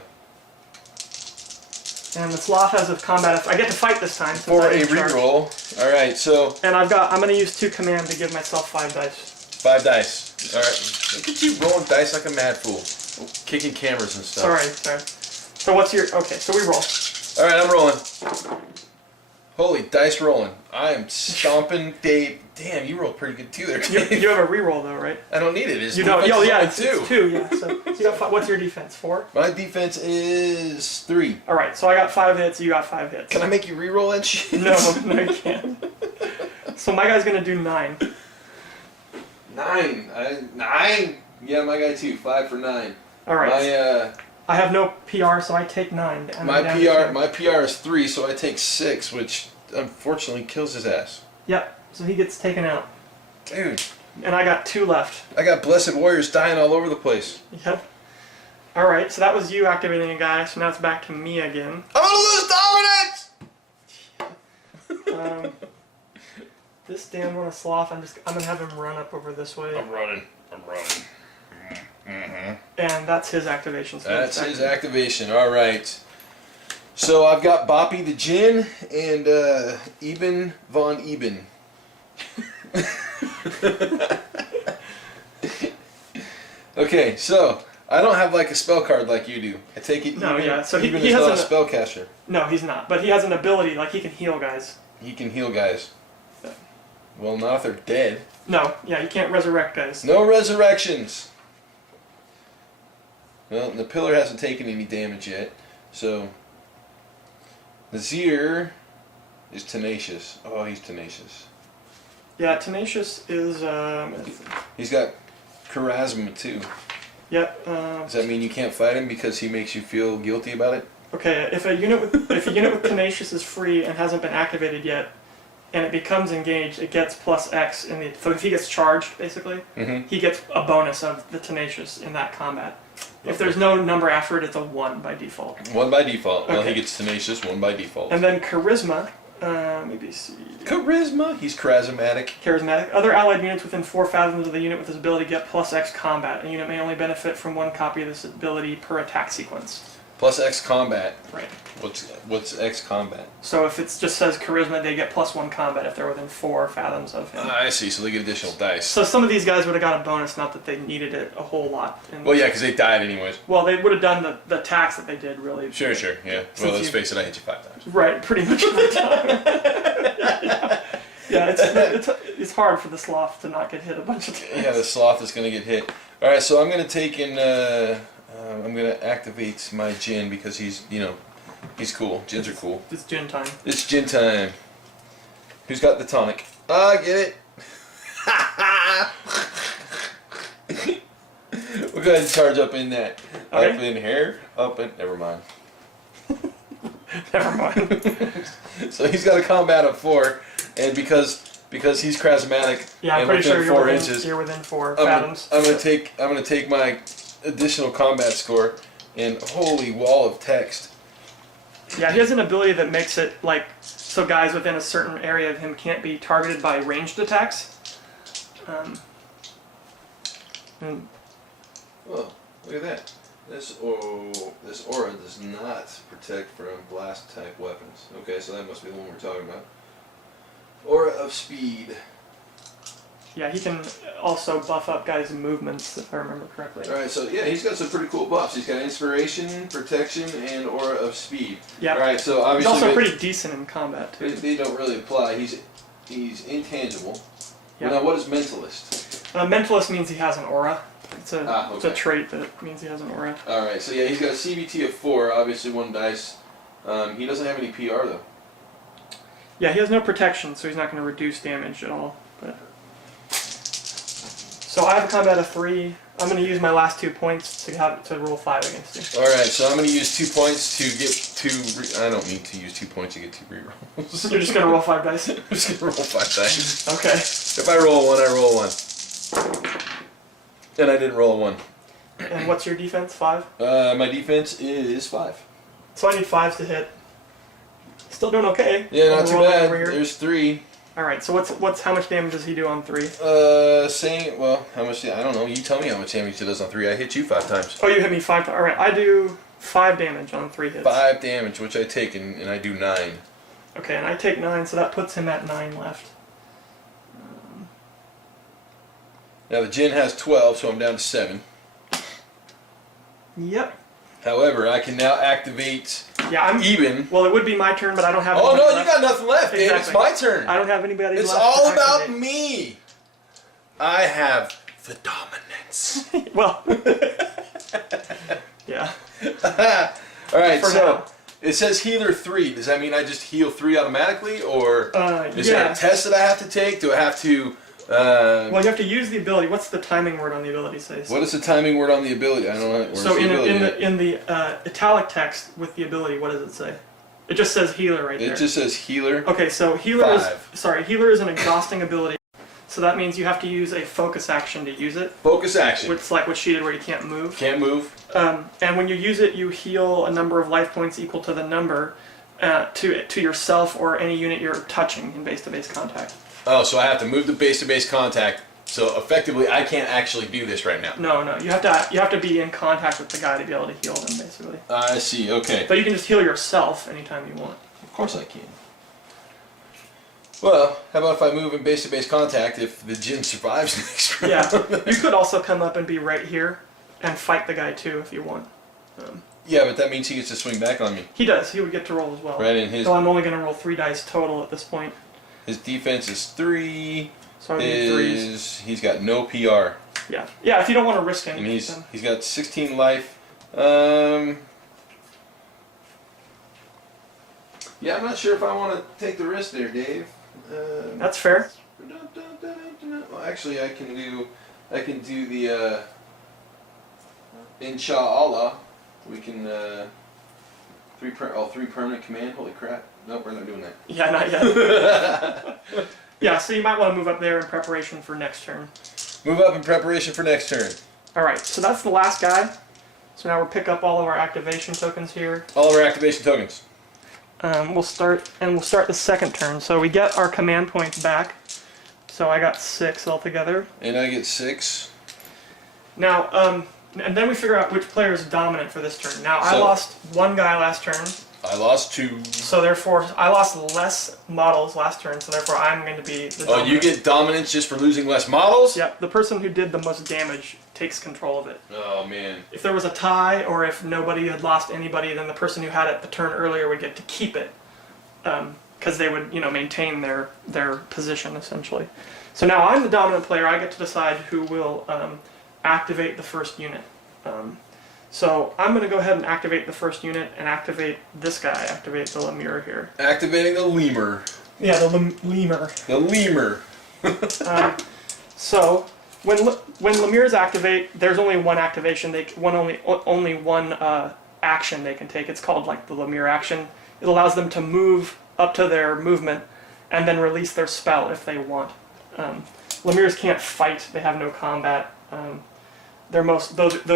And the sloth has a combat. I get to fight this time. Since for I a didn't charge. reroll. All right, so And I'm going to use 2 command to give myself 5 dice. 5 dice. All right, look at you rolling dice like a mad fool, kicking cameras and stuff. Sorry. So what's your? Okay, so we roll. All right, I'm rolling. Holy dice rolling! I am stomping Dave. Damn, you rolled pretty good too there. Dave. You have a reroll though, right? I don't need it. It's You don't. defense Oh is yeah, only it's 2. Yeah. So you got 5, what's your defense? 4. My defense is 3. All right. So I got 5 hits. You got 5 hits. Can I make you re-roll that shit? No, you can't. So my guy's gonna do 9. 9. 9. Yeah, my guy too. 5 for 9. All right. My I have no PR, so I take 9. And my I'm down to 10. PR is 3, so I take 6, which unfortunately kills his ass. Yep. So he gets taken out, Dude, and I got 2 left. I got Blessed Warriors dying all over the place. Yep. All right. So that was you activating a guy. So now it's back to me again. I'm gonna lose dominance. This damn one of sloth. I'm gonna have him run up over this way. I'm running. And that's his activation. So That's it's his active. activation. All right. So I've got Boppy the Djinn and Eben von Eben. Okay, so I don't have like a spell card like you do. I take it. No, even, yeah. So even he as has not a spellcaster. No, he's not. But he has an ability like he can heal guys. He can heal guys. Well, not if they're dead. No, yeah, you can't resurrect guys. No resurrections. Well, the pillar hasn't taken any damage yet, so Nazir is tenacious. Oh, he's tenacious. Yeah, tenacious is. He's got charisma too. Yep. Does that mean you can't fight him because he makes you feel guilty about it? Okay, if a unit with tenacious is free and hasn't been activated yet, and it becomes engaged, it gets +X in the. So if he gets charged, basically, he gets a bonus of the tenacious in that combat. If there's no number after it, it's a 1 by default. 1 by default. Okay. Well, he gets tenacious. 1 by default. And then charisma. Maybe see. Charisma. He's charismatic. Charismatic. Other allied units within 4 fathoms of the unit with this ability get +X combat. A unit may only benefit from 1 copy of this ability per attack sequence. +X combat. Right. What's X combat? So if it just says charisma, they get +1 combat if they're within 4 fathoms of him. I see. So they get additional dice. So some of these guys would have got a bonus, not that they needed it a whole lot. Well, yeah, because they died anyways. Well, they would have done the attacks that they did, really. Sure, yeah. Well, let's face it, I hit you 5 times. Right, pretty much every time. Yeah, it's hard for the sloth to not get hit a bunch of times. Yeah, the sloth is going to get hit. All right, so I'm going to take in. I'm going to activate my Jin because he's cool. Jins are cool. It's Jin time. It's Jin time. Who's got the tonic? Ah, get it. We'll go ahead and charge up in that. Okay. Up in here. Up in. Never mind. Never mind. So he's got a combat of 4, and because he's charismatic, Yeah, I'm and pretty sure within 4 inches, you're within 4 fathoms. I'm gonna take my additional combat score and holy wall of text. Yeah, he has an ability that makes it like so guys within a certain area of him can't be targeted by ranged attacks. Oh, look at that. This aura does not protect from blast type weapons. Okay, so that must be the one we're talking about. Aura of speed. Yeah, he can also buff up guys' movements, if I remember correctly. Alright, so yeah, he's got some pretty cool buffs. He's got inspiration, protection, and aura of speed. Yeah. Alright, so obviously He's also pretty decent in combat too. they don't really apply. He's intangible. Yeah. Well, now what is mentalist? Mentalist means he has an aura. It's a okay. it's a trait that means he has an aura. Alright, so yeah, he's got a CBT of 4, obviously 1 dice. He doesn't have any PR though. Yeah, he has no protection, so he's not going to reduce damage at all. But so I have a combat of 3. I'm going to use my last 2 points to roll 5 against you. Alright, so I'm going to use 2 points to get 2... I don't need to use 2 points to get 2 rerolls. You're just going to roll 5 dice? I'm just going to roll 5 dice. Okay. If I roll 1, I roll 1. And I didn't roll a 1. And what's your defense? 5? My defense is 5. So I need 5s to hit. Still doing okay. Yeah, not I'm too rolling bad. over here. There's 3. Alright, so how much damage does he do on 3? How much? I don't know. You tell me how much damage he does on 3. I hit you 5 times. Oh, you hit me 5 times. Alright, I do 5 damage on 3 hits. 5 damage, which I take, and I do 9. Okay, and I take 9, so that puts him at 9 left. Now the Jin has 12, so I'm down to 7. Yep. However, I can now activate Yeah, I'm even. Well, it would be my turn, but I don't have. Oh anybody no, left. you got nothing left, Dave. It's Exactly. my turn. I don't have anybody It's left. all to about activate. me. I have the dominance. Well. Yeah. All right, For so now. it says healer 3. Does that mean I just heal 3 automatically, or is there yeah. a test that I have to take? Do I have to? Well, you have to use the ability. What's the timing word on the ability say? What is the timing word on the ability? I don't know. Where's So the ability? in the italic text with the ability, what does it say? It just says healer right there. It just says healer. Okay, so healer 5. healer is an exhausting ability. So that means you have to use a focus action to use it. Focus action. It's like what she did where you can't move. Can't move. And when you use it, you heal a number of life points equal to the number to yourself or any unit you're touching in base-to-base contact. Oh, so I have to move the base-to-base contact. So effectively, I can't actually do this right now. No, you have to be in contact with the guy to be able to heal them, basically. I see. Okay. But you can just heal yourself anytime you want. Of course I can. Well, how about if I move in base-to-base contact if the Jin survives next round? Yeah, you could also come up and be right here and fight the guy too if you want. Yeah, but that means he gets to swing back on me. He does. He would get to roll as well. Right, and his So I'm only going to roll 3 dice total at this point. his defense is 3. So I need 3s. He's got no PR. Yeah. Yeah, if you don't want to risk him. And he's then. got 16 life. Yeah, I'm not sure if I want to take the risk there, Dave. That's fair. Well, actually, I can do the Insha'Allah. We can 3 permanent command. Holy crap! Nope, we're not doing that. Yeah, not yet. Yeah, so you might want to move up there in preparation for next turn. Move up in preparation for next turn. Alright, so that's the last guy. So now we'll pick up all of our activation tokens here. All of our activation tokens. We'll start the second turn. So we get our command points back. So I got 6 altogether. And I get 6. Now, and then we figure out which player is dominant for this turn. Now, I So- lost 1 guy last turn. I lost 2. So therefore, I lost less models last turn, so therefore I'm going to be the Oh, dominant. you get dominance just for losing less models? Yep, the person who did the most damage takes control of it. Oh, man. If there was a tie, or if nobody had lost anybody, then the person who had it the turn earlier would get to keep it. Because they would, maintain their position, essentially. So now I'm the dominant player, I get to decide who will activate the first unit. So I'm going to go ahead and activate the first unit and activate this guy, activate the lemur here. Activating the lemur. Yeah, the lemur. The lemur. So when lemurs activate, there's only one activation. Only one action they can take. It's called like the lemur action. It allows them to move up to their movement and then release their spell if they want. Lemurs can't fight. They have no combat. Though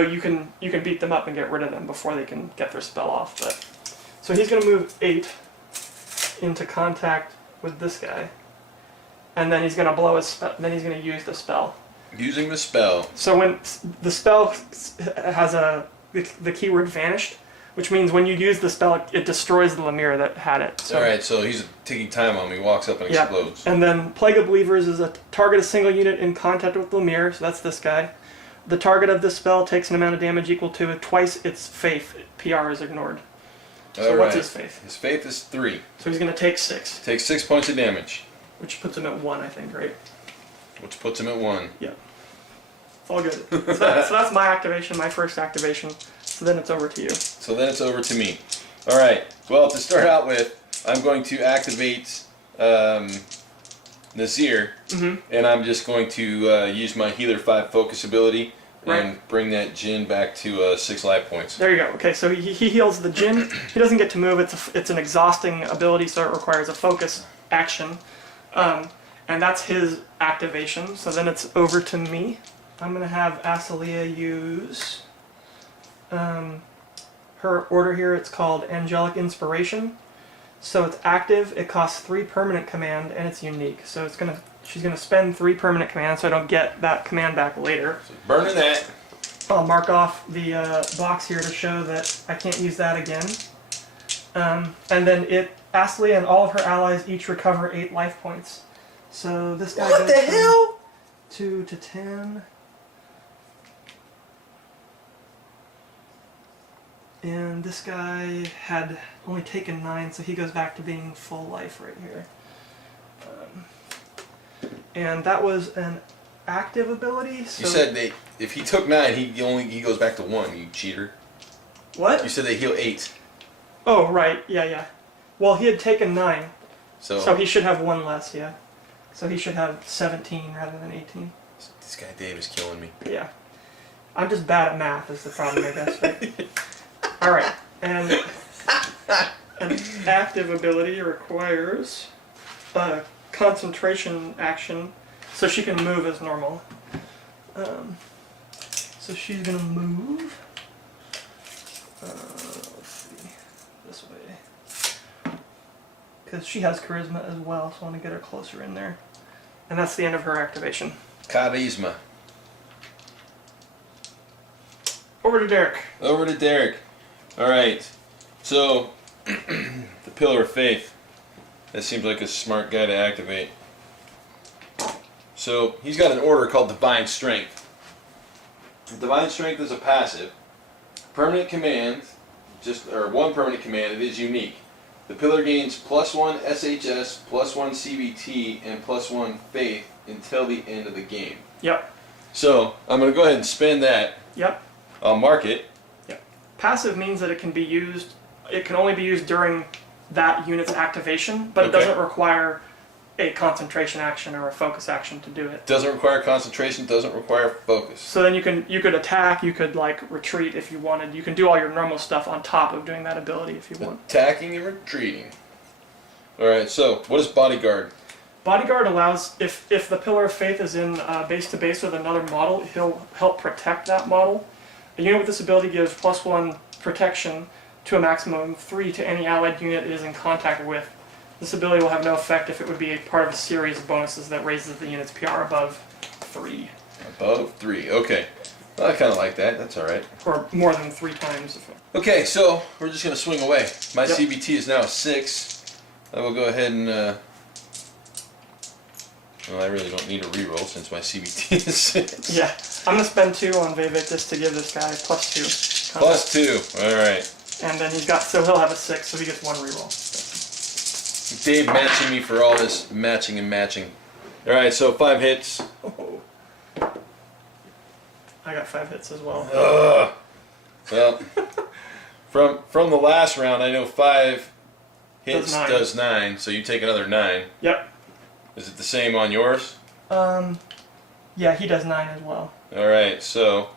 you can beat them up and get rid of them before they can get their spell off. But so he's going to move 8 into contact with this guy, and then he's going to blow his spell. Then he's going to use the spell. Using the spell. So when the spell has the keyword vanished, which means when you use the spell, it destroys the lemur that had it. So, All right, so he's taking time on me. Walks up and yeah. explodes. And then Plague of Believers is target a single unit in contact with the lemur. So that's this guy. The target of this spell takes an amount of damage equal to twice its faith. PR is ignored. So what's his faith? His faith is 3. So he's going to take 6. Takes 6 points of damage. Which puts him at 1, I think, right? Which puts him at 1. Yeah. It's all good. So that's my activation, my first activation. So then it's over to you. So then it's over to me. All right. Well, to start out with, I'm going to activate Nazir, and I'm just going to use my Healer 5 focus ability and bring that Jinn back to 6 life points. There you go. Okay, so he heals the Jinn. He doesn't get to move. It's an exhausting ability, so it requires a focus action. And that's his activation. So then it's over to me. I'm going to have Asalia use her order here. It's called Angelic Inspiration. So it's active, it costs 3 permanent command, and it's unique. So she's gonna spend 3 permanent commands so I don't get that command back later. So burning that. I'll mark off the box here to show that I can't use that again. And then Astley and all of her allies each recover 8 life points. So this guy What goes the from hell? 2 to 10. And this guy had only taken 9, so he goes back to being full life right here. And that was an active ability. So You said if he took 9, he goes back to 1. You cheater. what? You said they heal 8. Oh, right. Yeah. Well, he had taken 9, So so he should have 1 less. Yeah. So he should have 17 rather than 18. this guy Dave is killing me. Yeah. I'm just bad at math. Is the problem, I guess. Right? All right, and an active ability requires a concentration action, so she can move as normal. So she's gonna move. Let's see, this way, because she has charisma as well, so I want to get her closer in there. And that's the end of her activation. Charisma. Over to Derek. Over to Derek. All right. So the Pillar of Faith. That seems like a smart guy to activate. So he's got an order called Divine Strength. Divine Strength is a passive. Permanent command, one permanent command, it is unique. The pillar gains +1 SHS, +1 CBT, and +1 faith until the end of the game. Yep. So I'm going to go ahead and spend that. Yep. I'll mark it. Yep. Passive means that it can be used. It can only be used during that unit's activation, but it doesn't require a concentration action or a focus action to do it. Doesn't require concentration. Doesn't require focus. So then you could attack. You could like retreat if you wanted. You can do all your normal stuff on top of doing that ability if you want. Attacking and retreating. All right. So what is Bodyguard? Bodyguard allows, if the Pillar of Faith is in base to base with another model, he'll help protect that model. A unit with this ability gives +1 protection to a maximum of 3 to any allied unit it is in contact with. This ability will have no effect if it would be a part of a series of bonuses that raises the unit's PR above 3. Above 3, okay. Well, I kind of like that, that's alright. Or more than 3 times. Okay, so we're just going to swing away. My Yep. CBT is now 6. I will go ahead and... well, I really don't need a reroll since my CBT is 6. Yeah, I'm going to spend 2 on Vivictus to give this guy +2. +2, alright. And then so he'll have a 6, so he gets 1 reroll. Dave matching me for all this matching and matching. Alright, so 5 hits. Oh. I got 5 hits as well. Well, from the last round, I know 5 hits does 9, so you take another 9. Yep. Is it the same on yours? Yeah, he does 9 as well. Alright, so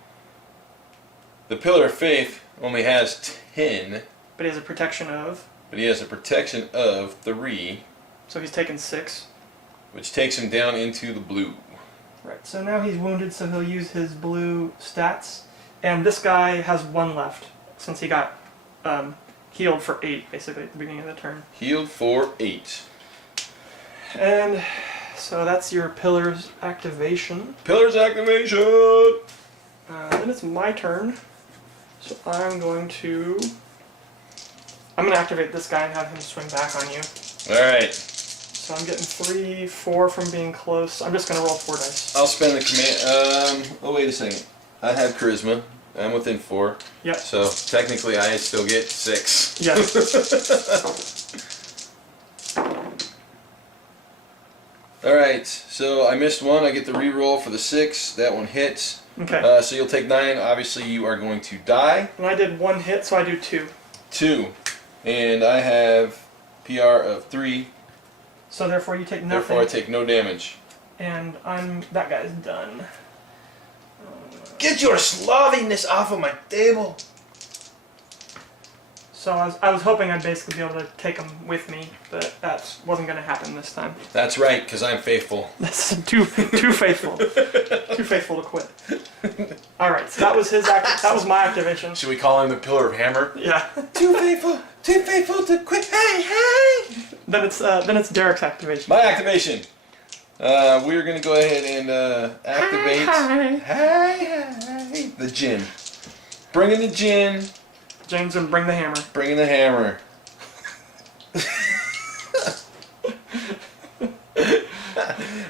the Pillar of Faith only has 10. But he has a protection of... But he has a protection of 3. So he's taken 6. Which takes him down into the blue. Right, so now he's wounded, so he'll use his blue stats. And this guy has 1 left, since he got healed for 8, basically, at the beginning of the turn. Healed for 8. And so that's your Pillar's activation. Pillar's activation! Then it's my turn. So I'm going to activate this guy and have him swing back on you. Alright. So I'm getting 3, 4 from being close. I'm just going to roll 4 dice. I'll spend the command. Oh, wait a second. I have charisma. I'm within 4. Yep. So technically I still get 6. Yes. Alright, so I missed 1. I get the reroll for the 6. That one hits. Okay. So you'll take 9. Obviously you are going to die. And I did 1 hit, so I do 2. 2. And I have PR of 3. So therefore you take nothing. Therefore I take no damage. And that guy's done. Get your slovenliness off of my table! So I was hoping I'd basically be able to take him with me, but that wasn't going to happen this time. That's right, because I'm faithful. That's too faithful. Too faithful to quit. Alright, so that was that was my activation. Should we call him the Pillar of Hammer? Yeah. Too faithful to quit. Hey! Then it's Derek's activation. My activation. We're going to go ahead and activate the Djinn. Bring in the Djinn. James, and bring the hammer. Bring in the hammer.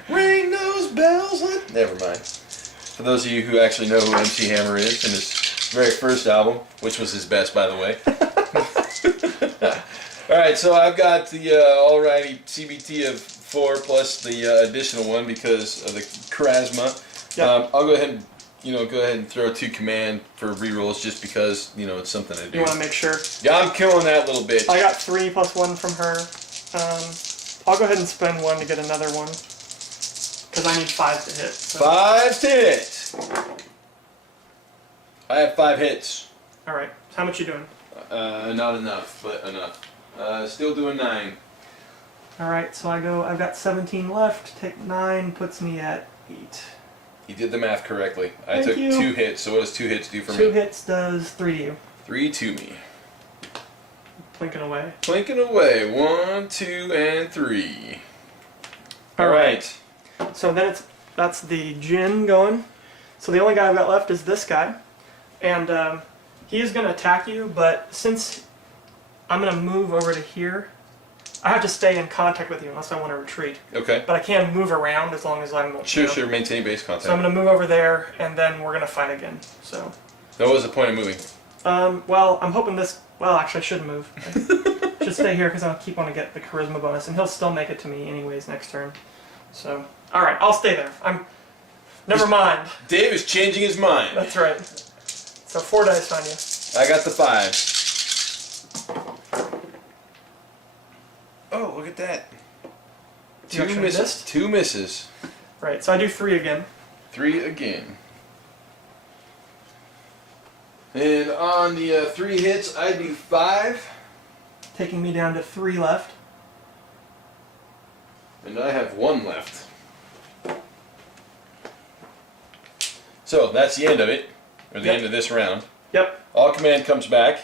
Ring those bells. Never mind. For those of you who actually know who MC Hammer is, in his very first album, which was his best, by the way. Alright, so I've got the alrighty CBT of 4 plus the additional 1 because of the charisma. Yep. I'll go ahead and throw 2 command for rerolls just because, it's something to do. You want to make sure? Yeah, I'm killing that little bitch. I got 3 plus 1 from her. I'll go ahead and spend 1 to get another 1. Because I need 5 to hit. So. 5 to hit! I have 5 hits. Alright, how much you doing? Not enough, but enough. Still doing 9. Alright, so I've got 17 left. Take 9, puts me at 8. You did the math correctly. I Thank took you. 2 hits, so what does 2 hits do for me? 2 hits does 3 to you. 3 to me. Plinking away. Plinking away. 1, 2, and 3. Alright. So then that's the Djinn going. So the only guy I've got left is this guy. And he is going to attack you, but since I'm going to move over to here, I have to stay in contact with you unless I want to retreat. Okay. But I can move around as long as I'm... Sure, maintain base contact. So I'm going to move over there, and then we're going to fight again. So. What was the point of moving? Well, I'm hoping this... Well, actually, I shouldn't move. I should stay here because I'll keep wanting to get the charisma bonus, and he'll still make it to me anyways next turn. So, alright, I'll stay there. Never mind. Dave is changing his mind. That's right. So 4 dice on you. I got the 5. Oh, look at that. Two misses. Right, so I do 3 again. 3 again. And on the 3 hits, I do 5. Taking me down to 3 left. And I have 1 left. So that's the end of it, or the end of this round. Yep. All command comes back.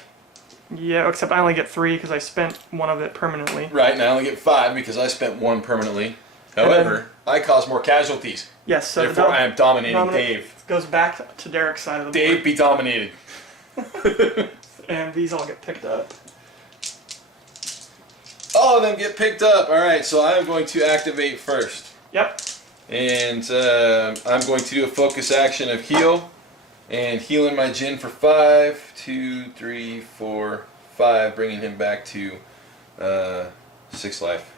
Yeah, except I only get 3 because I spent 1 of it permanently. Right, and I only get 5 because I spent 1 permanently. However, I cause more casualties. Yes, so therefore I am dominating Dave. Goes back to Derek's side of the board. Dave be dominated. And these all get picked up. All of them get picked up. Alright, so I'm going to activate first. Yep. And I'm going to do a focus action of heal. And healing my Jinn for 5, 2, 3, 4, 5, bringing him back to 6 life.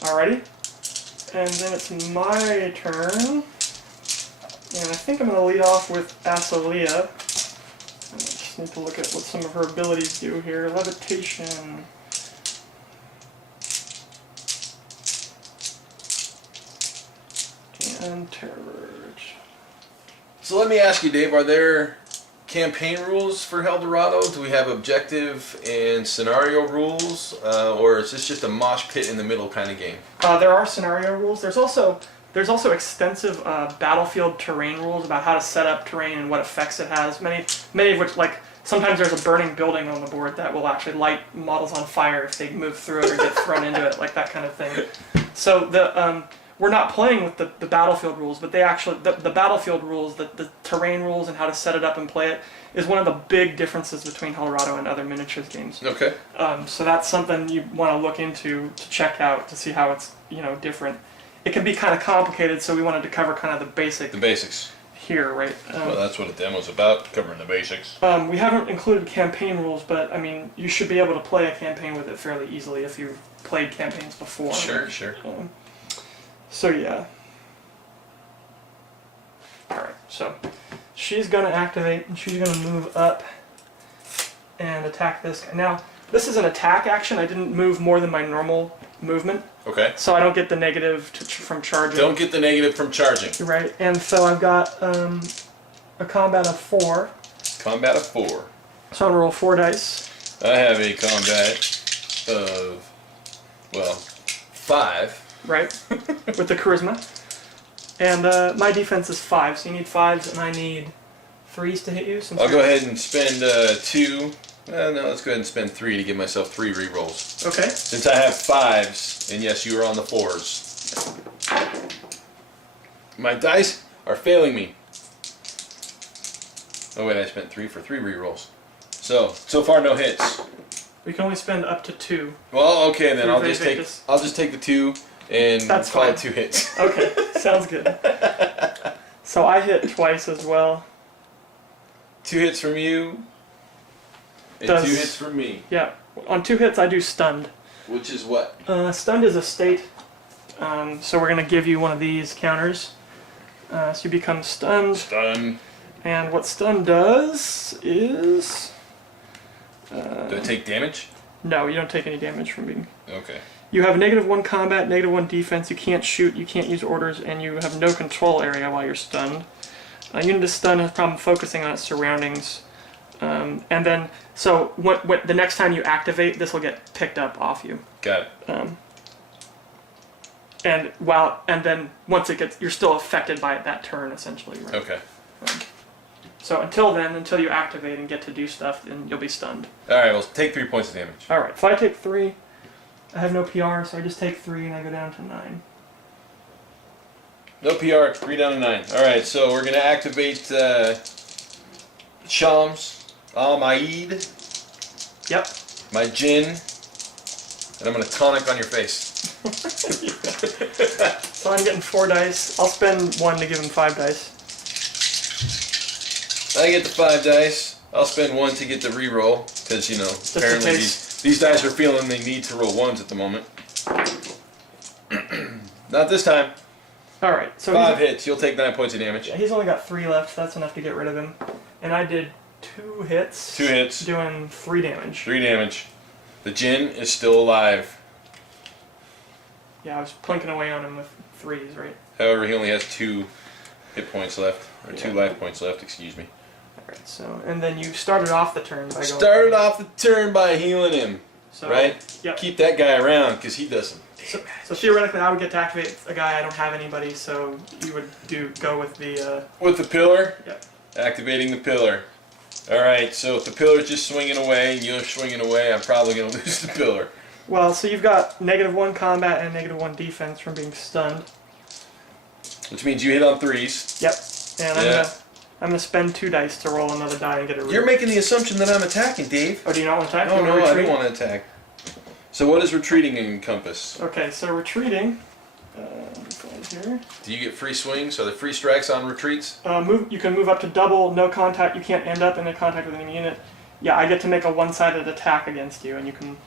Alrighty. And then it's my turn. And I think I'm going to lead off with Asalia. I just need to look at what some of her abilities do here. Levitation. And Terror. So let me ask you, Dave, are there campaign rules for Hell Dorado? Do we have objective and scenario rules? Or is this just a mosh pit in the middle kind of game? There are scenario rules. There's also extensive battlefield terrain rules about how to set up terrain and what effects it has. Many of which, like, sometimes there's a burning building on the board that will actually light models on fire if they move through it or get thrown into it, like that kind of thing. So we're not playing with the battlefield rules, but they actually the battlefield rules, the terrain rules, and how to set it up and play it is one of the big differences between Hel Dorado and other miniatures games. Okay. So that's something you want to look into to check out to see how it's different. It can be kind of complicated, so we wanted to cover kind of the basics here, right? Well, that's what a demo's about, covering the basics. We haven't included campaign rules, but I mean, you should be able to play a campaign with it fairly easily if you've played campaigns before. Sure. So yeah. Alright, so she's going to activate and she's going to move up and attack this guy. Now, this is an attack action. I didn't move more than my normal movement. Okay. So I don't get the negative from charging. Don't get the negative from charging. Right, and so I've got a combat of 4. Combat of 4. So I'll roll 4 dice. I have a combat of, well, 5. Right, with the charisma. And my defense is 5, so you need 5s, and I need 3s to hit you. I'll go ahead and spend 2. No, let's go ahead and spend 3 to give myself 3 rerolls. Okay. Since I have 5s, and yes, you are on the 4s. My dice are failing me. Oh wait, I spent 3 for 3 rerolls. So far no hits. We can only spend up to 2. Well, okay, then I'll Vegas. just take the 2 and That's call fine. it 2 hits. Okay, sounds good. So I hit twice as well. 2 hits from you, and 2 hits from me. Yeah, on 2 hits I do stunned. Which is what? Stunned is a state, so we're going to give you one of these counters. So you become stunned. Stun. And what stun does is... Do I take damage? No, you don't take any damage from being... Okay. You have -1 combat, -1 defense, you can't shoot, you can't use orders, and you have no control area while you're stunned. Unit of stun has a problem focusing on its surroundings. And then, so the next time you activate, this will get picked up off you. Got it. And then once it gets, you're still affected by it that turn, essentially. Right? Okay. So until then, until you activate and get to do stuff, then you'll be stunned. Alright, well, take 3 points of damage. Alright, if I take 3, I have no PR, so I just take 3 and I go down to 9. No PR, 3 down to 9. Alright, so we're going to activate Shams, Al-Maid, Yep. my Jinn, and I'm going to tonic on your face. So I'm getting 4 dice. I'll spend 1 to give him 5 dice. I get the 5 dice. I'll spend 1 to get the reroll, because, you know, apparently these dice are feeling they need to roll 1s at the moment. Not this time. Alright, so 5 hits. You'll take 9 points of damage. he's only got 3 left. That's enough to get rid of him. And I did 2 hits. 2 hits. Doing 3 damage. 3 damage. The Djinn is still alive. Yeah, I was plinking away on him with 3s, right? However, he only has 2 hit points left. Or 2 life points left, excuse me. Alright, so, and then you started off the turn by going... Started off the turn by healing him. So, right? Yep. Keep that guy around, because he does some damage. So theoretically, I would get to activate a guy. I don't have anybody, so you would go with the... With the pillar? Yep. Activating the pillar. Alright, so if the pillar's just swinging away and you're swinging away, I'm probably going to lose the pillar. Well, so you've got -1 combat and -1 defense from being stunned. Which means you hit on 3s. Yep. And I'm gonna spend 2 dice to roll another die and get a... You're making the assumption that I'm attacking, Dave. Oh, do you not want to attack? No, I don't want to attack. So what does retreating encompass? Okay, so retreating... here. Do you get free swings? Are there free strikes on retreats? You can move up to double, no contact. You can't end up in a contact with any unit. Yeah, I get to make a one-sided attack against you, and you can...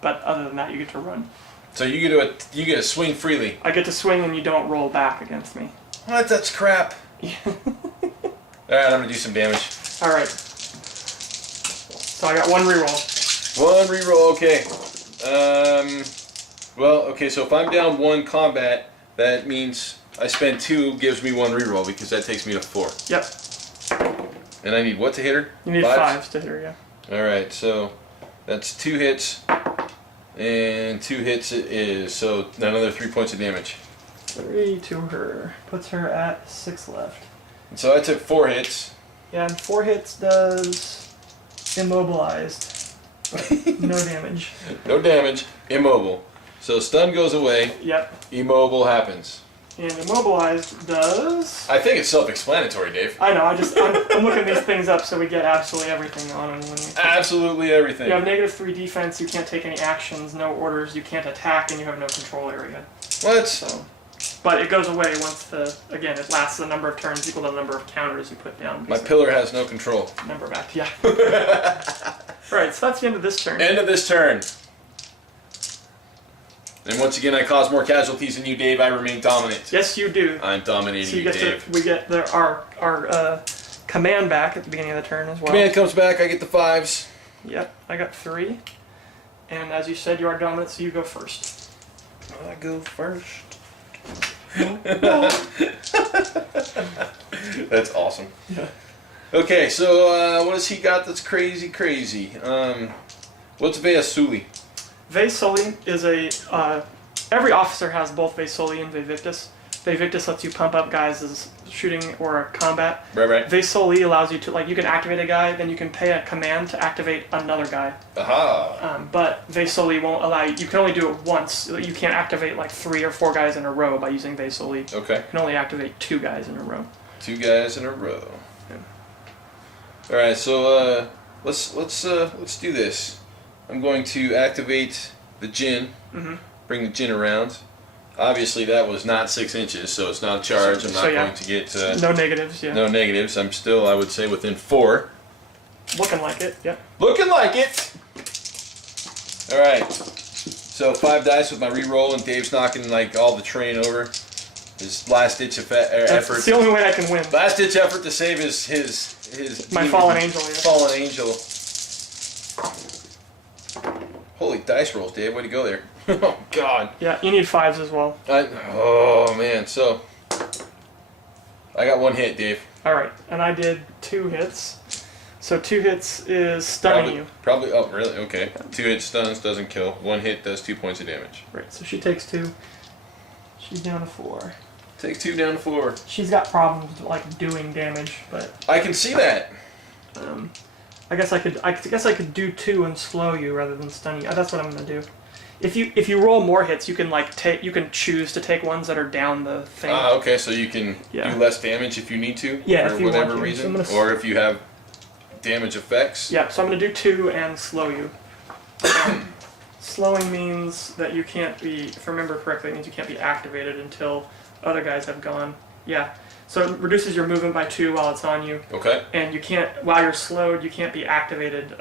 But other than that, you get to run. So you get to swing freely. I get to swing and you don't roll back against me. What? That's crap. Alright, I'm going to do some damage. Alright. So I got 1 reroll. 1 reroll, okay. Well, okay, so if I'm down 1 combat, that means I spend 2, gives me 1 reroll, because that takes me to 4. Yep. And I need what to hit her? You need 5s to hit her, yeah. Alright, so that's 2 hits. And 2 hits it is, so another 3 points of damage. 3 to her. Puts her at 6 left. And so I took 4 hits. Yeah, and 4 hits does immobilized. No damage. No damage. Immobile. So stun goes away. Yep. Immobile happens. And immobilized does... I think it's self-explanatory, Dave. I know, I'm looking these things up so we get absolutely everything on them. Absolutely everything. You have -3 defense, you can't take any actions, no orders, you can't attack, and you have no control area. What? So, but it goes away once again, it lasts the number of turns equal to the number of counters you put down. My pillar has no control. Number back, yeah. Alright, so that's the end of this turn. End of this turn. And once again, I cause more casualties than you, Dave. I remain dominant. Yes, you do. I'm dominating so you, Dave. We get our command back at the beginning of the turn as well. Command comes back. I get the 5s. Yep, I got 3. And as you said, you are dominant, so you go first. I go first. That's awesome. Yeah. Okay, so what has he got that's crazy? What's Veasuli? Vesoli is a... every officer has both Vesoli and Vevictus. Vevictus lets you pump up guys as shooting or combat. Right. Vesoli allows you to, like, you can activate a guy, then you can pay a command to activate another guy. Aha! But Vesoli won't allow you can only do it once. You can't activate like 3 or 4 guys in a row by using Vesoli. Okay. You can only activate 2 guys in a row. 2 guys in a row. Yeah. All right, so let's do this. I'm going to activate the Djinn. Mm-hmm. Bring the Djinn around. Obviously, that was not 6 inches, so it's not a charge. I'm not going to get no negatives. Yeah. No negatives. I'm still, I would say, within 4. Looking like it. Yep. Looking like it. All right. So 5 dice with my reroll, and Dave's knocking like all the terrain over. His last-ditch effort. It's the only way I can win. Last-ditch effort to save his my fallen angel. Yeah. Fallen angel. Holy dice rolls, Dave. Way to go there. Oh, God. Yeah, you need 5s as well. Oh, man. So, I got 1 hit, Dave. Alright, and I did 2 hits. So 2 hits is stunning you. Probably, oh, really? Okay. 2 hits stuns, doesn't kill. 1 hit does 2 points of damage. Right, so she takes 2. She's down to 4. Takes 2 down to 4. She's got problems like doing damage, but I can see that. I guess I could do 2 and slow you rather than stun you. That's what I'm gonna do. If you roll more hits, you can you can choose to take ones that are down the thing. Okay, so you can do less damage if you need to. Yeah, for if you whatever want to. reason, So or if you have damage effects. Yeah, so I'm gonna do 2 and slow you. slowing means that you can't be, if I remember correctly, it means you can't be activated until other guys have gone. Yeah. So it reduces your movement by 2 while it's on you. Okay. And you can't, while you're slowed, you can't be activated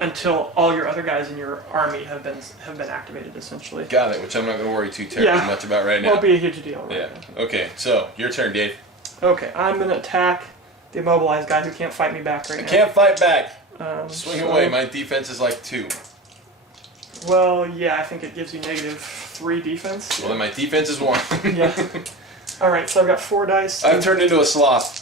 until all your other guys in your army have been activated, essentially. Got it, which I'm not going to worry too terribly much about right now. Won't be a huge deal right now. Okay, so your turn, Dave. Okay, I'm going to attack the immobilized guy who can't fight me back right now. I can't fight back. Swing so, away. My defense is like 2. Well, yeah, I think it gives you -3 defense. Well, then my defense is 1. Yeah. All right, so I've got 4 dice. I've turned into a sloth.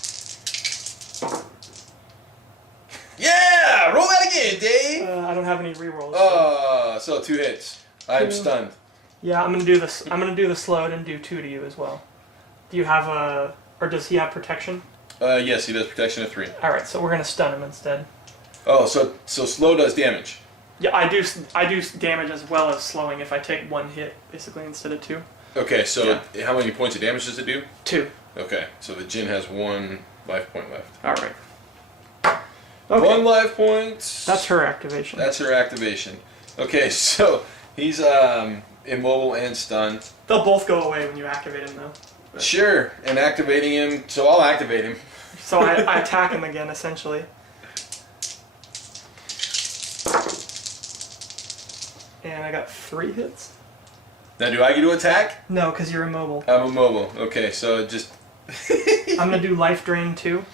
Yeah! Roll that again, Dave! I don't have any rerolls. So 2 hits. I'm stunned. Yeah, I'm gonna do this. I'm gonna do the slowed and do 2 to you as well. Do you have a, or does he have protection? Yes, he does protection of 3. All right, so we're gonna stun him instead. Oh, so slow does damage. Yeah, I do damage as well as slowing if I take 1 hit basically instead of 2. Okay, so how many points of damage does it do? 2. Okay, so the Djinn has 1 life point left. All right. Okay. 1 life point. That's her activation. That's her activation. Okay, so he's immobile and stunned. They'll both go away when you activate him, though. But. Sure, and activating him, so I'll activate him. So I attack him again, essentially. And I got 3 hits. Now, do I get to attack? No, because you're immobile. I'm immobile. Okay, so just... I'm going to do life drain, too.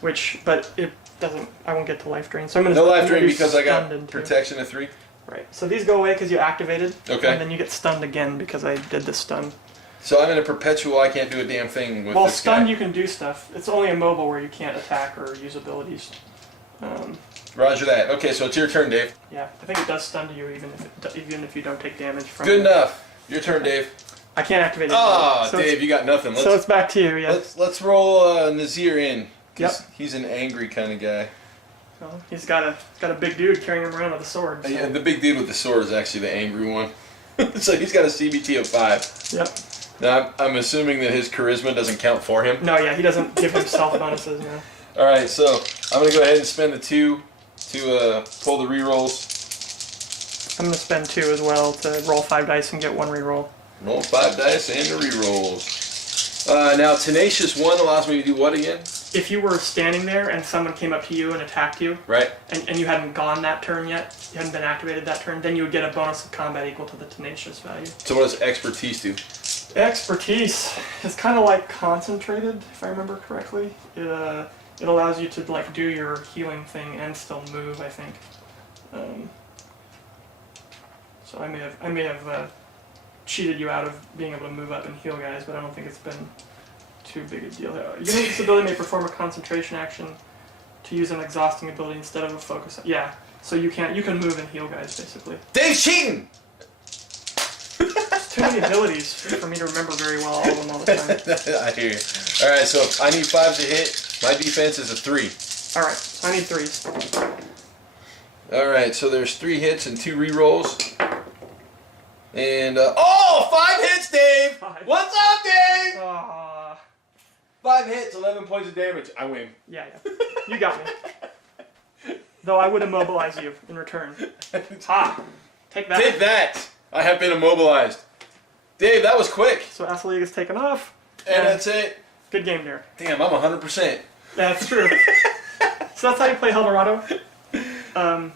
But it doesn't... I won't get to life drain. So I'm going to... No life life drain because I got protection of 3? Right. So these go away because you activated. Okay. And then you get stunned again because I did the stun. So I'm in a perpetual, I can't do a damn thing with well, this guy. stunned you can do stuff. It's only immobile where you can't attack or use abilities. Roger that. Okay, so it's your turn, Dave. Yeah, I think it does stun to you even if you don't take damage from Good it. enough. Your turn, Dave. I can't activate it. Oh, so Dave, you got nothing. So it's back to you, yeah. Let's roll Nazir in. Yep. He's an angry kind of guy. Well, he's got a big dude carrying him around with a sword. So. Yeah, the big dude with the sword is actually the angry one. So he's got a CBT of 5. Yep. Now, I'm assuming that his charisma doesn't count for him. No, yeah, he doesn't give himself bonuses, no. Alright, so I'm going to go ahead and spend the 2 to pull the rerolls. I'm going to spend 2 as well to roll 5 dice and get 1 reroll. Roll 5 dice and the rerolls. Now, Tenacious 1 allows me to do what again? If you were standing there and someone came up to you and attacked you, right, and you hadn't gone that turn yet, you hadn't been activated that turn, then you would get a bonus of combat equal to the Tenacious value. So what does Expertise do? Expertise is kind of like Concentrated, if I remember correctly. It allows you to like do your healing thing and still move, I think. So I may have cheated you out of being able to move up and heal guys, but I don't think it's been too big a deal. Unit with this ability may perform a concentration action to use an exhausting ability instead of a focus. Yeah, so you can move and heal guys basically. Dave's cheating. There's too many abilities for me to remember very well all of them all the time. I hear you. All right, so I need 5s to hit. My defense is a 3. All right, so I need 3s. All right, so there's 3 hits and 2 rerolls. And 5 hits, Dave. 5. What's up, Dave? 5 5 hits, 11 points of damage. I win. Yeah, you got me. Though I would immobilize you in return. Ha! Take that. Take that. I have been immobilized. Dave, that was quick. So Athlete is taken off. And that's it. Good game, Derek. Damn, I'm 100%. That's true. So that's how you play Hell Dorado.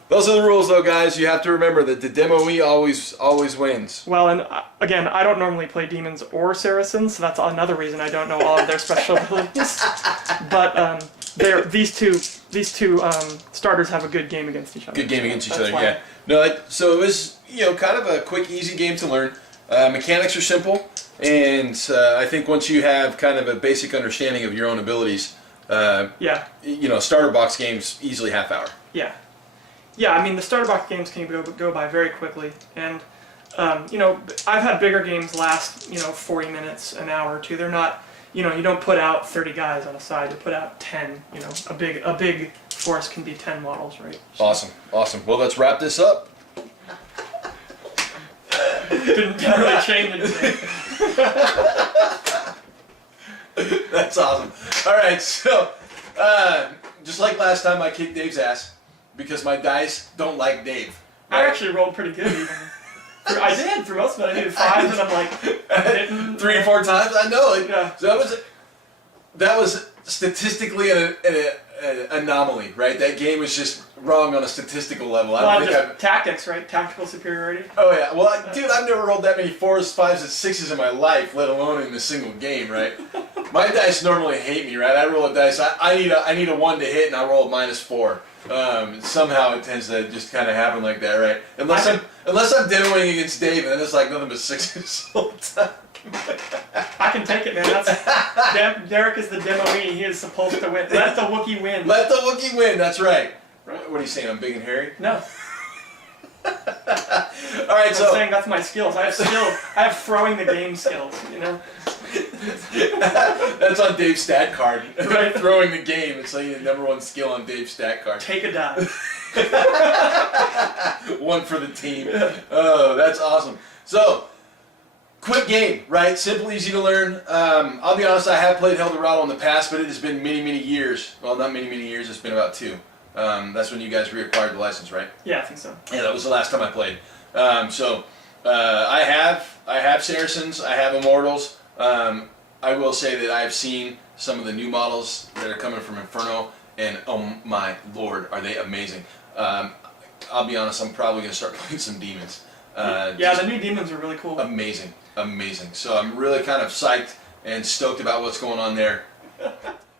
Those are the rules, though, guys. You have to remember that the demo always wins. Well, and again, I don't normally play Demons or Saracens, so that's another reason I don't know all of their special abilities. But these two starters have a good game against each other. Good game against each other, yeah. No, so it was kind of a quick, easy game to learn. Mechanics are simple, and I think once you have kind of a basic understanding of your own abilities, starter box games easily half hour. Yeah. Yeah, I mean, the starter box games can go by very quickly, and, I've had bigger games last, 40 minutes, an hour or two. They're not, you don't put out 30 guys on a side, you put out 10, a big force can be 10 models, right? So. Awesome. Well, let's wrap this up. Didn't really change anything. That's awesome. All right, so, just like last time, I kicked Dave's ass. Because my dice don't like Dave. I actually rolled pretty good even. I did for most of it. I needed 5s, and I'm like, I didn't. 3 or 4 times. I know. Like, Yeah. So that was statistically an anomaly, right? That game was just wrong on a statistical level. I don't think I've... Tactics, right? Tactical superiority. Oh yeah. Well, dude, I've never rolled that many 4s, 5s, and 6s in my life, let alone in a single game, right? My dice normally hate me, right? I roll a dice. I need a 1 to hit, and I roll a -4. Somehow it tends to just kind of happen like that, right? Unless I'm demoing against Dave, and then it's like nothing but 6s all the time. I can take it, man. Derek is the demoee. He is supposed to win. Let the Wookiee win. Let the Wookiee win. That's right. What are you saying? I'm big and hairy? No. All right, so I'm saying that's my skills. I have throwing the game skills. You know. That's on Dave's stat card. Right. Throwing the game. It's like the #1 skill on Dave's stat card. Take a dive. 1 for the team. Oh, that's awesome. So, quick game, right? Simple, easy to learn. I'll be honest, I have played Hel Dorado in the past, but it has been many, many years. Well, not many, many years. It's been about 2. That's when you guys reacquired the license, right? Yeah, I think so. Yeah, that was the last time I played. I have Saracens. I have Immortals. I will say that I have seen some of the new models that are coming from Inferno, and oh my lord, are they amazing. I'll be honest, I'm probably going to start playing some demons. Yeah, the new demons are really cool. Amazing, amazing. So I'm really kind of psyched and stoked about what's going on there.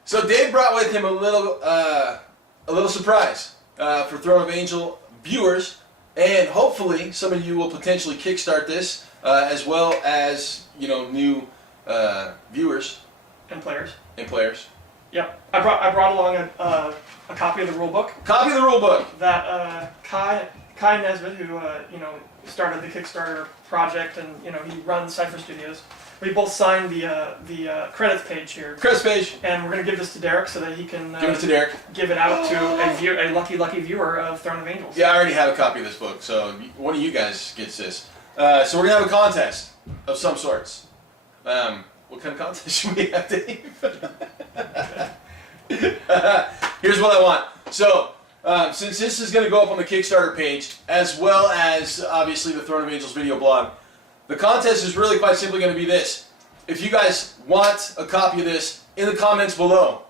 So Dave brought with him a little surprise for Throne of Angel viewers, and hopefully some of you will potentially kickstart this, as well as new viewers and players. Yep, I brought along a copy of the rule book. Copy of the rule book. That Kai Nesbitt, who started the Kickstarter project, and he runs Cipher Studios. We both signed the credits page here. Credits page. And we're gonna give this to Derek so that he can give it out to a lucky viewer of Throne of Angels. Yeah, I already have a copy of this book, so one of you guys gets this. So we're gonna have a contest of some sorts. What kind of contest should we have, Dave? Here's what I want. So, since this is going to go up on the Kickstarter page, as well as, obviously, the Throne of Angels video blog, the contest is really quite simply going to be this. If you guys want a copy of this, in the comments below,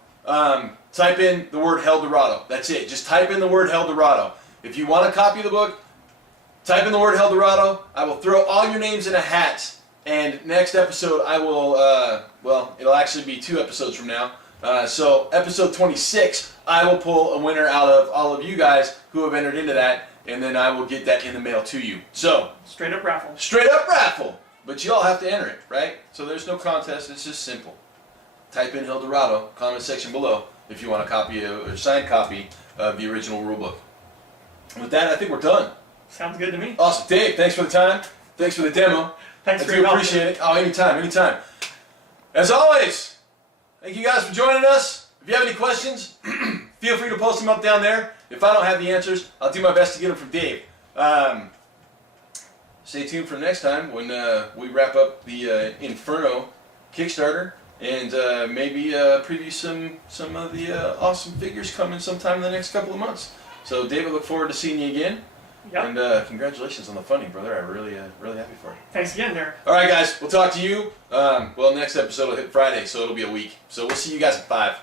type in the word Hel Dorado. That's it. Just type in the word Hel Dorado. If you want a copy of the book, type in the word Hel Dorado. I will throw all your names in a hat. And next episode, I will, it'll actually be 2 episodes from now. So episode 26, I will pull a winner out of all of you guys who have entered into that, and then I will get that in the mail to you. So straight up raffle. Straight up raffle. But you all have to enter it, right? So there's no contest. It's just simple. Type in Hel Dorado, comment section below, if you want a copy or a signed copy of the original rulebook. With that, I think we're done. Sounds good to me. Awesome. Dave, thanks for the time. Thanks for the demo. Thanks for your help. I do appreciate it. Oh, anytime. As always, thank you guys for joining us. If you have any questions, feel free to post them up down there. If I don't have the answers, I'll do my best to get them from Dave. Stay tuned for next time when we wrap up the Inferno Kickstarter, and maybe preview some of the awesome figures coming sometime in the next couple of months. So, Dave, I look forward to seeing you again. Yep. And congratulations on the funding, brother. I'm really happy for you. Thanks again, Derek. All right, guys. We'll talk to you. Next episode will hit Friday, so it'll be a week. So we'll see you guys at 5.